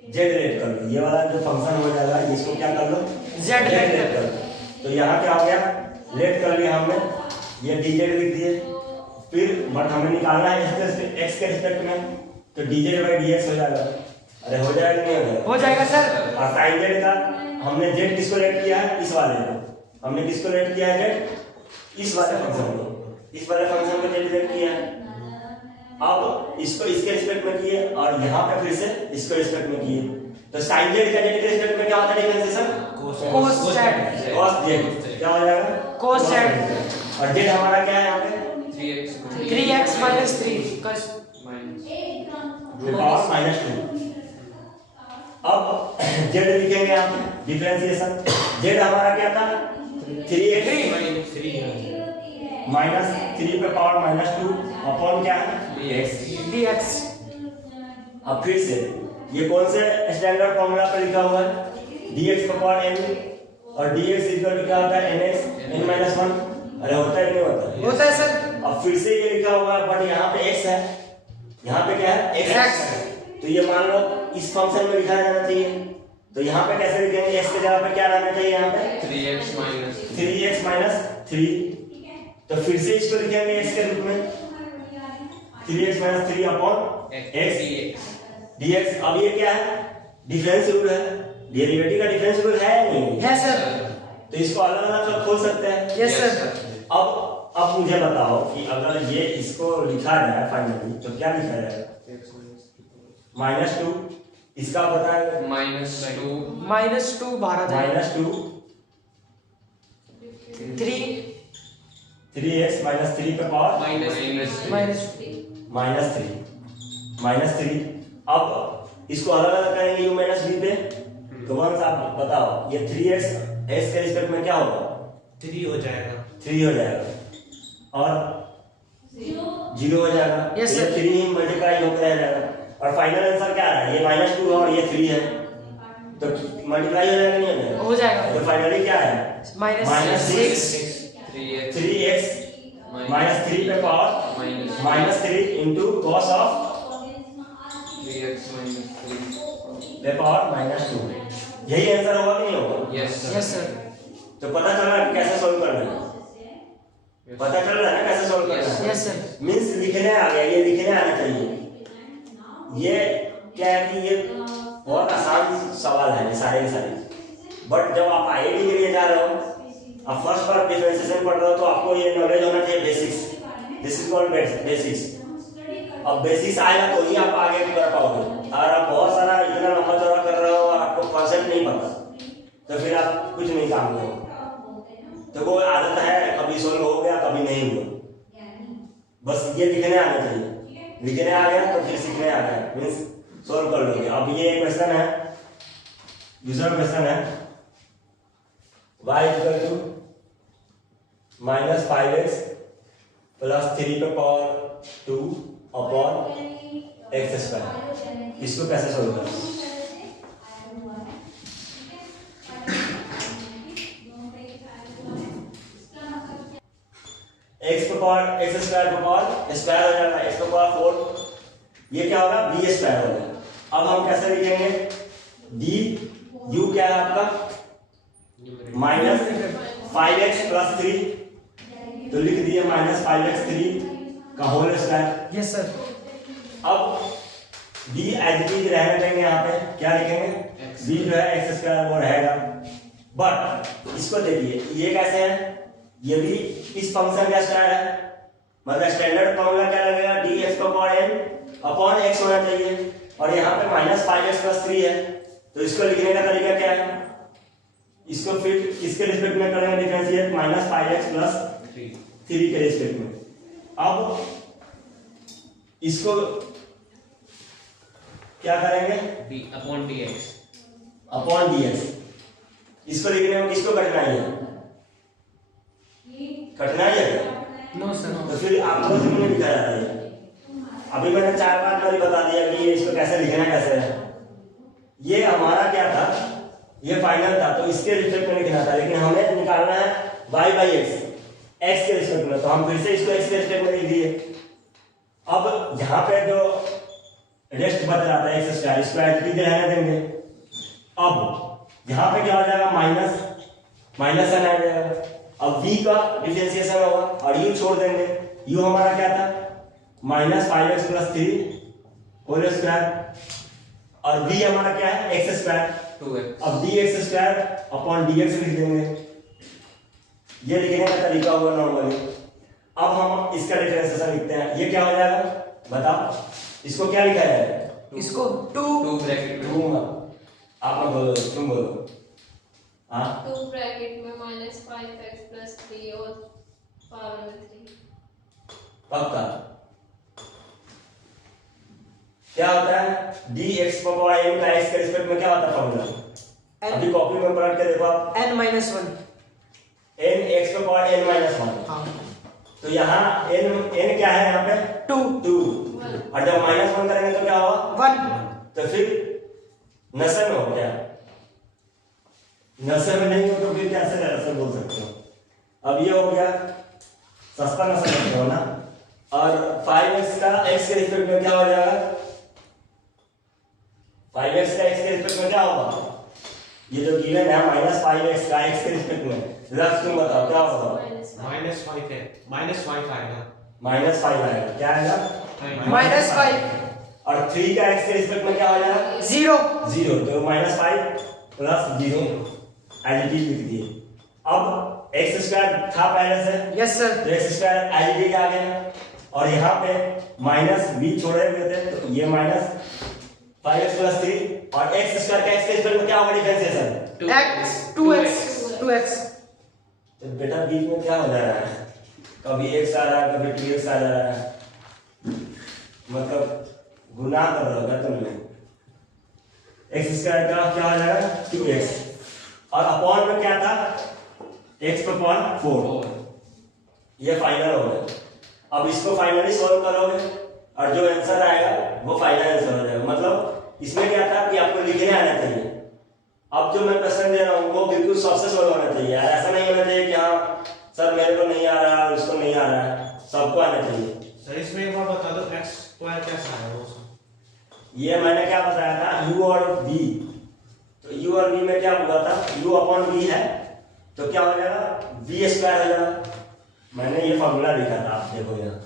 जेड रेट कर लो। ये वाला जो फंक्शन हो जाएगा इसको क्या कर लो, जेड रेट कर लो। तो यहाँ क्या हो गया, रेट कर लिया हमने, ये dz लिख दिए। फिर बट हमें निकालना है x के रिस्पेक्ट में, तो dz by dx हो जाएगा। अरे हो जाएगा नहीं हो जाएगा? हो जाएगा सर। और साइन जेड का हमने जेड किसको रेट किया है, इस वाले को। हमने किसको रेट किया है, जेड, इस वाले फंक्शन को, इस वाले फंक्शन को जेड रेट किया है। अब इसको इसके रिस्पेक्ट में किए और यहाँ पे फिर से इसको रिस्पेक्ट में किए, तो साइन जेड का जेड के रिस्पेक्ट में क्या होता है differentiation, cos z cos Z क्या हो जाएगा, cos z। और जेड हमारा क्या है यहाँ पे 3x 3x - 3 cos पावर -2। अब जेड लिखेंगे यहाँ पे डिफरेंशिएशन, जेड हमारा क्या था 3x -3 पे पावर -2 अपॉन क्या है dx। अब फिर से ये कौन से स्टैंडर्ड फॉर्मूला पे लिखा हुआ है, dx का पावर n, और dx इक्वल टू क्या होता है nx n-1। अरे होता है कि नहीं होता? होता है सर। अब फिर से ये लिखा हुआ है, बट यहाँ पे x है, यहाँ पे क्या है x। तो ये मान लो इस फंक्शन में लिखा जाना चाहिए, तो यहाँ पे कैसे लिखेंगे, x के जगह पे क्या रहना चाहिए, यहाँ पे 3x - 3। तो फिर से इसको लिखेंगे x के रूप में 3x - 3 अपॉन x dx। अब ये क्या है, डिफरेंशिएबल है, डेरिवेटिव का डिफरेंशिएबल है नहीं है सर। तो इसको अलग अलग खोल सकते हैं। Yes sir. अब मुझे बताओ कि अगर ये इसको लिखा जाए फाइनली तो क्या लिखा जाएगा, -2, इसका पता है -2 -2 बाहर आ जाएगा। -2 3x - 3 पे पावर -3। अब इसको अलग अलग करेंगे u - v पे, तो वंस आप बताओ ये 3x x के रिस्पेक्ट में क्या होगा, 3 हो जाएगा। 3 हो जाएगा और 0 हो जाएगा। Yes, ये sir. 3 ही मल्टीप्लाई होकर रह जाएगा और फाइनल आंसर क्या है? ये -2 है और ये 3 है, तो मल्टीप्लाई हो जाएगा नहीं हो जाएगा? हो जाएगा। तो फाइनली क्या है? -6 3x 3x -3 पे power -3 into cos of 3x minus 3 पे पावर -2। यही आंसर होगा कि नहीं होगा? yes yes sir. तो पता चल रहा है कैसे सोल्व करना है? पता चल रहा है ना कैसे सोल्व करना है? Yes sir. मीन्स लिखने आ गया, ये लिखने आना चाहिए। ये क्या है कि ये बहुत आसान सवाल है ये सारे के सारे, बट जब आप आईआईटी के लिए जा रहे हो, आप फर्स्ट बार डिफरेंशिएशन पढ़ रहे हो, तो आपको ये नॉलेज होना चाहिए basics. This is called basics. अब बेसिक्स आएगा तो ही आप आगे कर पाओगे। अगर आप बहुत सारा इतना लंबा चौड़ा कर रहे हो और आपको कॉन्सेप्ट नहीं पता, तो फिर आप कुछ नहीं काम करोगे। तो वो आदत है, कभी सोल्व हो गया कभी नहीं हुआ। बस ये लिखने आना चाहिए, लिखने आ गया तो फिर सीखने आ गया, मीन्स सोल्व कर लोगे। अब ये क्वेश्चन है, दूसरा क्वेश्चन है y equal to -5x plus 3 पे पावर 2 अपॉन x स्क्वायर। इसको कैसे सोल्व करें? x पे पावर x स्क्वायर पे पावर स्क्वायर हो जाता है, x पे पावर 4, ये क्या होगा? b स्क्वायर होगा। अब हम कैसे लिखेंगे? d u क्या है आपका? -5x प्लस 3, तो लिख दिए -5x 3 का होल स्क्वायर। Yes sir. अब b एज इट इज रहने देंगे, यहाँ पे क्या लिखेंगे? b जो है x स्क्वायर वो रहेगा, बट इसको देखिए ये कैसे है? ये भी इस फंक्शन का स्क्वायर है, मतलब स्टैंडर्ड फॉर्मूला क्या लगेगा? dx का पावर n अपॉन x होना चाहिए, और यहाँ पे -5x प्लस 3 है, तो इसको लिखने का तरीका क्या है? इसको फिर किसके रिस्पेक्ट में करेंगे डिफरेंशिएट? -5x प्लस 3 के रिस्पेक्ट में। अब इसको क्या करेंगे? b upon dx upon dx। इसको लिखने में किसको कठिनाई है? कठिनाई है नो सर। तो फिर आपको नहीं लिखा जाता है। अभी मैंने 4 बार बता दिया कि ये इसको कैसे लिखना कैसे है। ये हमारा क्या था? ये फाइनल था, तो इसके रिस्पेक्ट में लिखना था, लेकिन हमें निकालना है y/x, x के रिस्पेक्ट में, तो हम फिर से इसको x के रिस्पेक्ट में लिख दिए। अब यहाँ पे जो रेस्ट बच रहा था x स्क्वायर, इसको एज इट इज रहने देंगे। अब यहाँ पे क्या हो जाएगा? माइनस n आ जाएगा। अब v का डिफरेंशिएशन होगा और u छोड़ देंगे। u हमारा क्या था? -5x प्लस 3 होल स्क्वायर, और v हमारा क्या है? x square. 2x। अब dx स्क्वायर अपॉन dx लिख देंगे। ये लिखने का तरीका होगा नॉर्मली। अब हम इसका डिफरेंशिएशन लिखते हैं, ये क्या हो जाएगा बताओ? इसको क्या लिखा जाएगा? इसको 2 2 ब्रैकेट में टू। आप लोग बोलो, तुम बोलो। हाँ 2 ब्रैकेट में -5x प्लस 3 और पावर में 3। पक्का? क्या होता है? dx पावर n का x के रिस्पेक्ट में क्या होता है फॉर्मूला? अभी कॉपी में पलट के देखो आप। n-1। n x पे पावर n-1। हाँ। तो यहाँ n क्या है? यहाँ पे 2, और जब -1 करेंगे तो क्या होगा? 1। तो फिर नशे में हो गया। नशे में नहीं हो तो फिर कैसे ऐसे बोल सकते हो? अब ये हो गया सस्ता नशा करते हो ना। और 5x का x के रिस्पेक्ट में क्या हो जाएगा? 5x का x के रिस्पेक्ट में क्या होगा? ये जो गिवन है -5x का x के रिस्पेक्ट में, रफ तुम बताओ क्या होगा? -5 है, -5 आएगा। -5 आएगा। क्या आएगा? -5। और 3 का x के रिस्पेक्ट में क्या हो जाएगा? 0। 0, तो -5 प्लस 0 एज इट इज लिख दिए। अब x स्क्वायर था पहले से, यस सर। तो x square as it is आ गया, और यहाँ पे -b छोड़े हुए थे, तो ये -5x प्लस 3, और x स्क्वायर का x के रिस्पेक्ट में क्या होगा डिफरेंशिएशन? x 2x। तो बेटा बीच में क्या हो जा रहा है? कभी x आ रहा है, कभी 2x आ जा रहा है, मतलब गुनाह कर रहे हो क्या तुम लोग? x स्क्वायर का क्या हो जाएगा? 2x, और अपॉन में क्या था? x अपॉन 4, ये फाइनल हो गया। अब इसको फाइनली सॉल्व करोगे और जो आंसर आएगा वो फाइनल आंसर हो जाएगा। मतलब इसमें क्या था कि आपको लिखने आना चाहिए। अब जो मैं प्रश्न दे रहा हूँ वो बिल्कुल सबसे सॉल्व होना चाहिए यार, ऐसा नहीं होना चाहिए कि हाँ सर मेरे को नहीं आ रहा है उसको नहीं आ रहा है, सबको आना चाहिए। सर इसमें एक बार बता दो एक्स स्क्वायर कैसा है वो सब। ये मैंने क्या बताया था u और v, तो u और v में क्या हुआ था, u अपॉन v है तो क्या हो जाएगा v स्क्वायर हो जाएगा। मैंने ये फॉर्मूला लिखा था, आप देखो यहाँ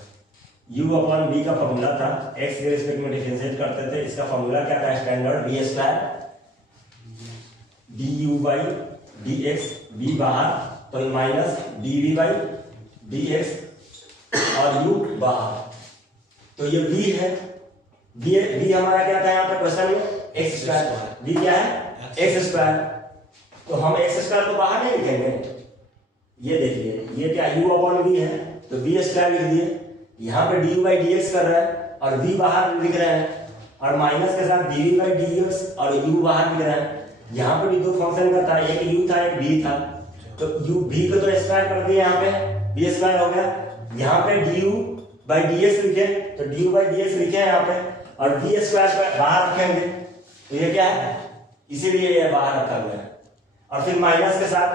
u अपॉन v का फॉर्मूला था, x के रिस्पेक्ट में डिफरेंशिएट करते थे, इसका फॉर्मूला क्या था standard v square du by dx, v बाहर तो माइनस dv बाई dx और u बाहर, तो ये v है। v हमारा क्या था यहाँ पे क्वेश्चन में x स्क्वायर, v क्या है x स्क्वायर, तो हम x स्क्वायर को बाहर नहीं लिखेंगे। ये देखिए ये क्या u अपॉन v है तो v स्क्वायर लिख दिए, यहाँ पे du बाई dx कर रहा है और v बाहर लिख रहे हैं और माइनस के साथ dv बाई dx और u बाहर लिख रहे हैं। यहाँ पे भी दो फंक्शन का था, एक u था एक v था, तो u v को तो स्क्वायर कर दिया, यहाँ पे v स्क्वायर हो गया। यहाँ पे du बाई dx लिखे तो du बाई dx लिखे हैं यहाँ पे और v स्क्वायर बाहर रखेंगे तो ये क्या है, इसीलिए ये बाहर रखा गया है। और फिर माइनस के साथ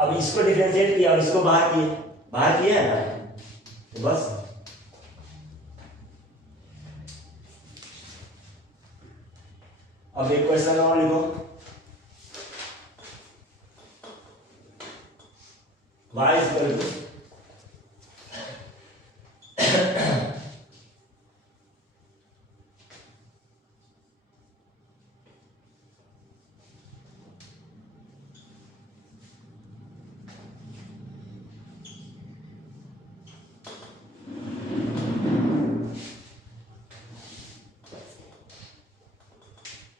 अब इसको डिफरेंशिएट किया और इसको बाहर किए है ना, तो बस अब एक क्वेश्चन और लिखो, y is equal to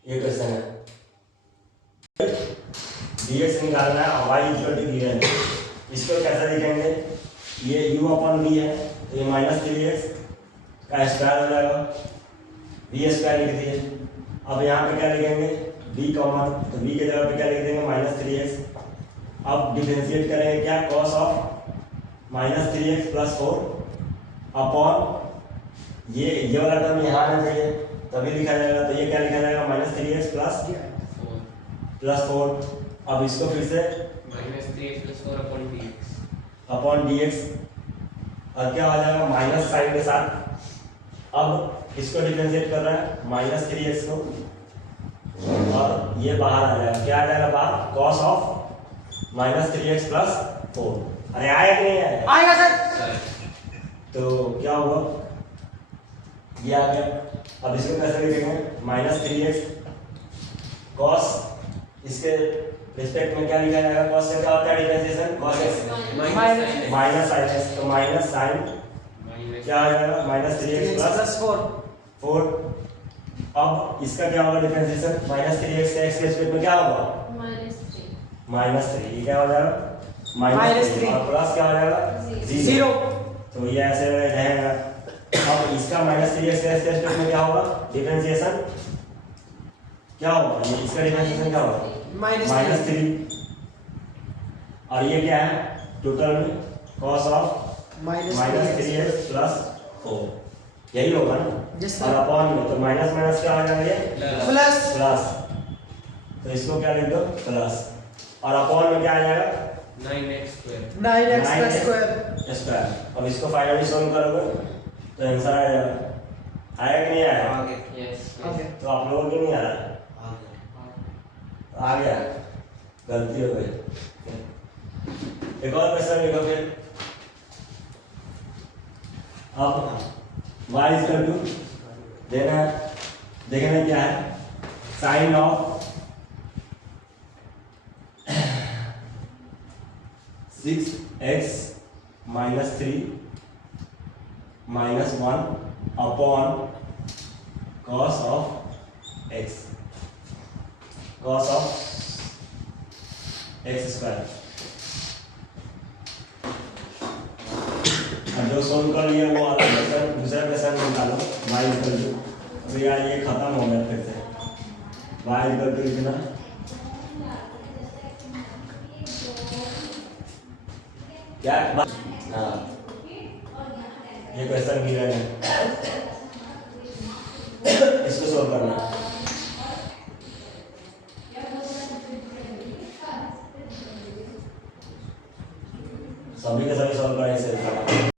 ये क्वेश्चन है dx निकालना है और y इक्वल टू गिवन है। इसको कैसे लिखेंगे, ये u अपॉन v है तो ये माइनस 3x का स्क्वायर हो जाएगा, v स्क्वायर लिख दिए। अब यहाँ पे क्या लिखेंगे v कॉमन, तो v के जगह पे क्या लिख देंगे माइनस 3x। अब डिफरेंशिएट करेंगे क्या, cos of minus 3x plus 4 upon ये वाला टर्म यहाँ आना चाहिए तभी लिखा जाएगा, तो ये क्या लिखा जाएगा माइनस 3x प्लस 4। अब इसको फिर से minus 3x plus 4 upon dx और क्या हो जाएगा माइनस साइन के साथ। अब इसको डिफरेंशिएट कर रहा है माइनस 3x को और ये बाहर आ जाएगा, क्या आ जाएगा बाहर, cos of minus 3x plus 4। अरे आया कि नहीं आया, आएगा सर। तो क्या हुआ ये आ गया। अब इसको कैसे लिखेंगे माइनस 3x cos, इसके रिस्पेक्ट में क्या लिखा जाएगा, cos से क्या होता है differentiation, cos x minus sin x, तो माइनस साइन क्या आ जाएगा माइनस 3x प्लस 4। अब इसका क्या होगा डिफरेंशिएशन, माइनस 3x का x के रिस्पेक्ट में क्या होगा माइनस 3, ये क्या हो जाएगा माइनस 3 और प्लस क्या हो जाएगा 0, तो ये ऐसे रहेगा। अब इसका माइनस 3x का x के रिस्पेक्ट में क्या होगा डिफरेंशिएशन, क्या होगा ये इसका डिफरेंशिएशन क्या होगा माइनस 3 और ये क्या है टोटल में cos of minus 3x plus 4, यही होगा ना। और अपॉन में तो माइनस माइनस क्या हो जाएगा प्लस, तो इसको क्या लिख दो प्लस और अपॉन में क्या आ जाएगा 9x स्क्वायर। अब इसको फाइनली सॉल्व करोगे तो आंसर आ जाएगा, आया कि नहीं आया, Yes. तो आप लोगों को नहीं आ रहा, आ गया, गलती हो गई। एक और क्वेश्चन लिखो फिर। अब y इज इक्वल टू देना, देखना क्या है, sine of 6x minus 3 minus 1 upon cos of x, cos of x square. जो सोल्व कर लिया वो वाला क्वेश्चन, दूसरा क्वेश्चन निकालो y इक्वल टू, तो यार ये खत्म हो गया फिर से, y इक्वल टू लिखना क्या हाँ ये क्वेश्चन गिवन है, इसको सॉल्व करना है। सभी के सभी सॉल्व करें इसे।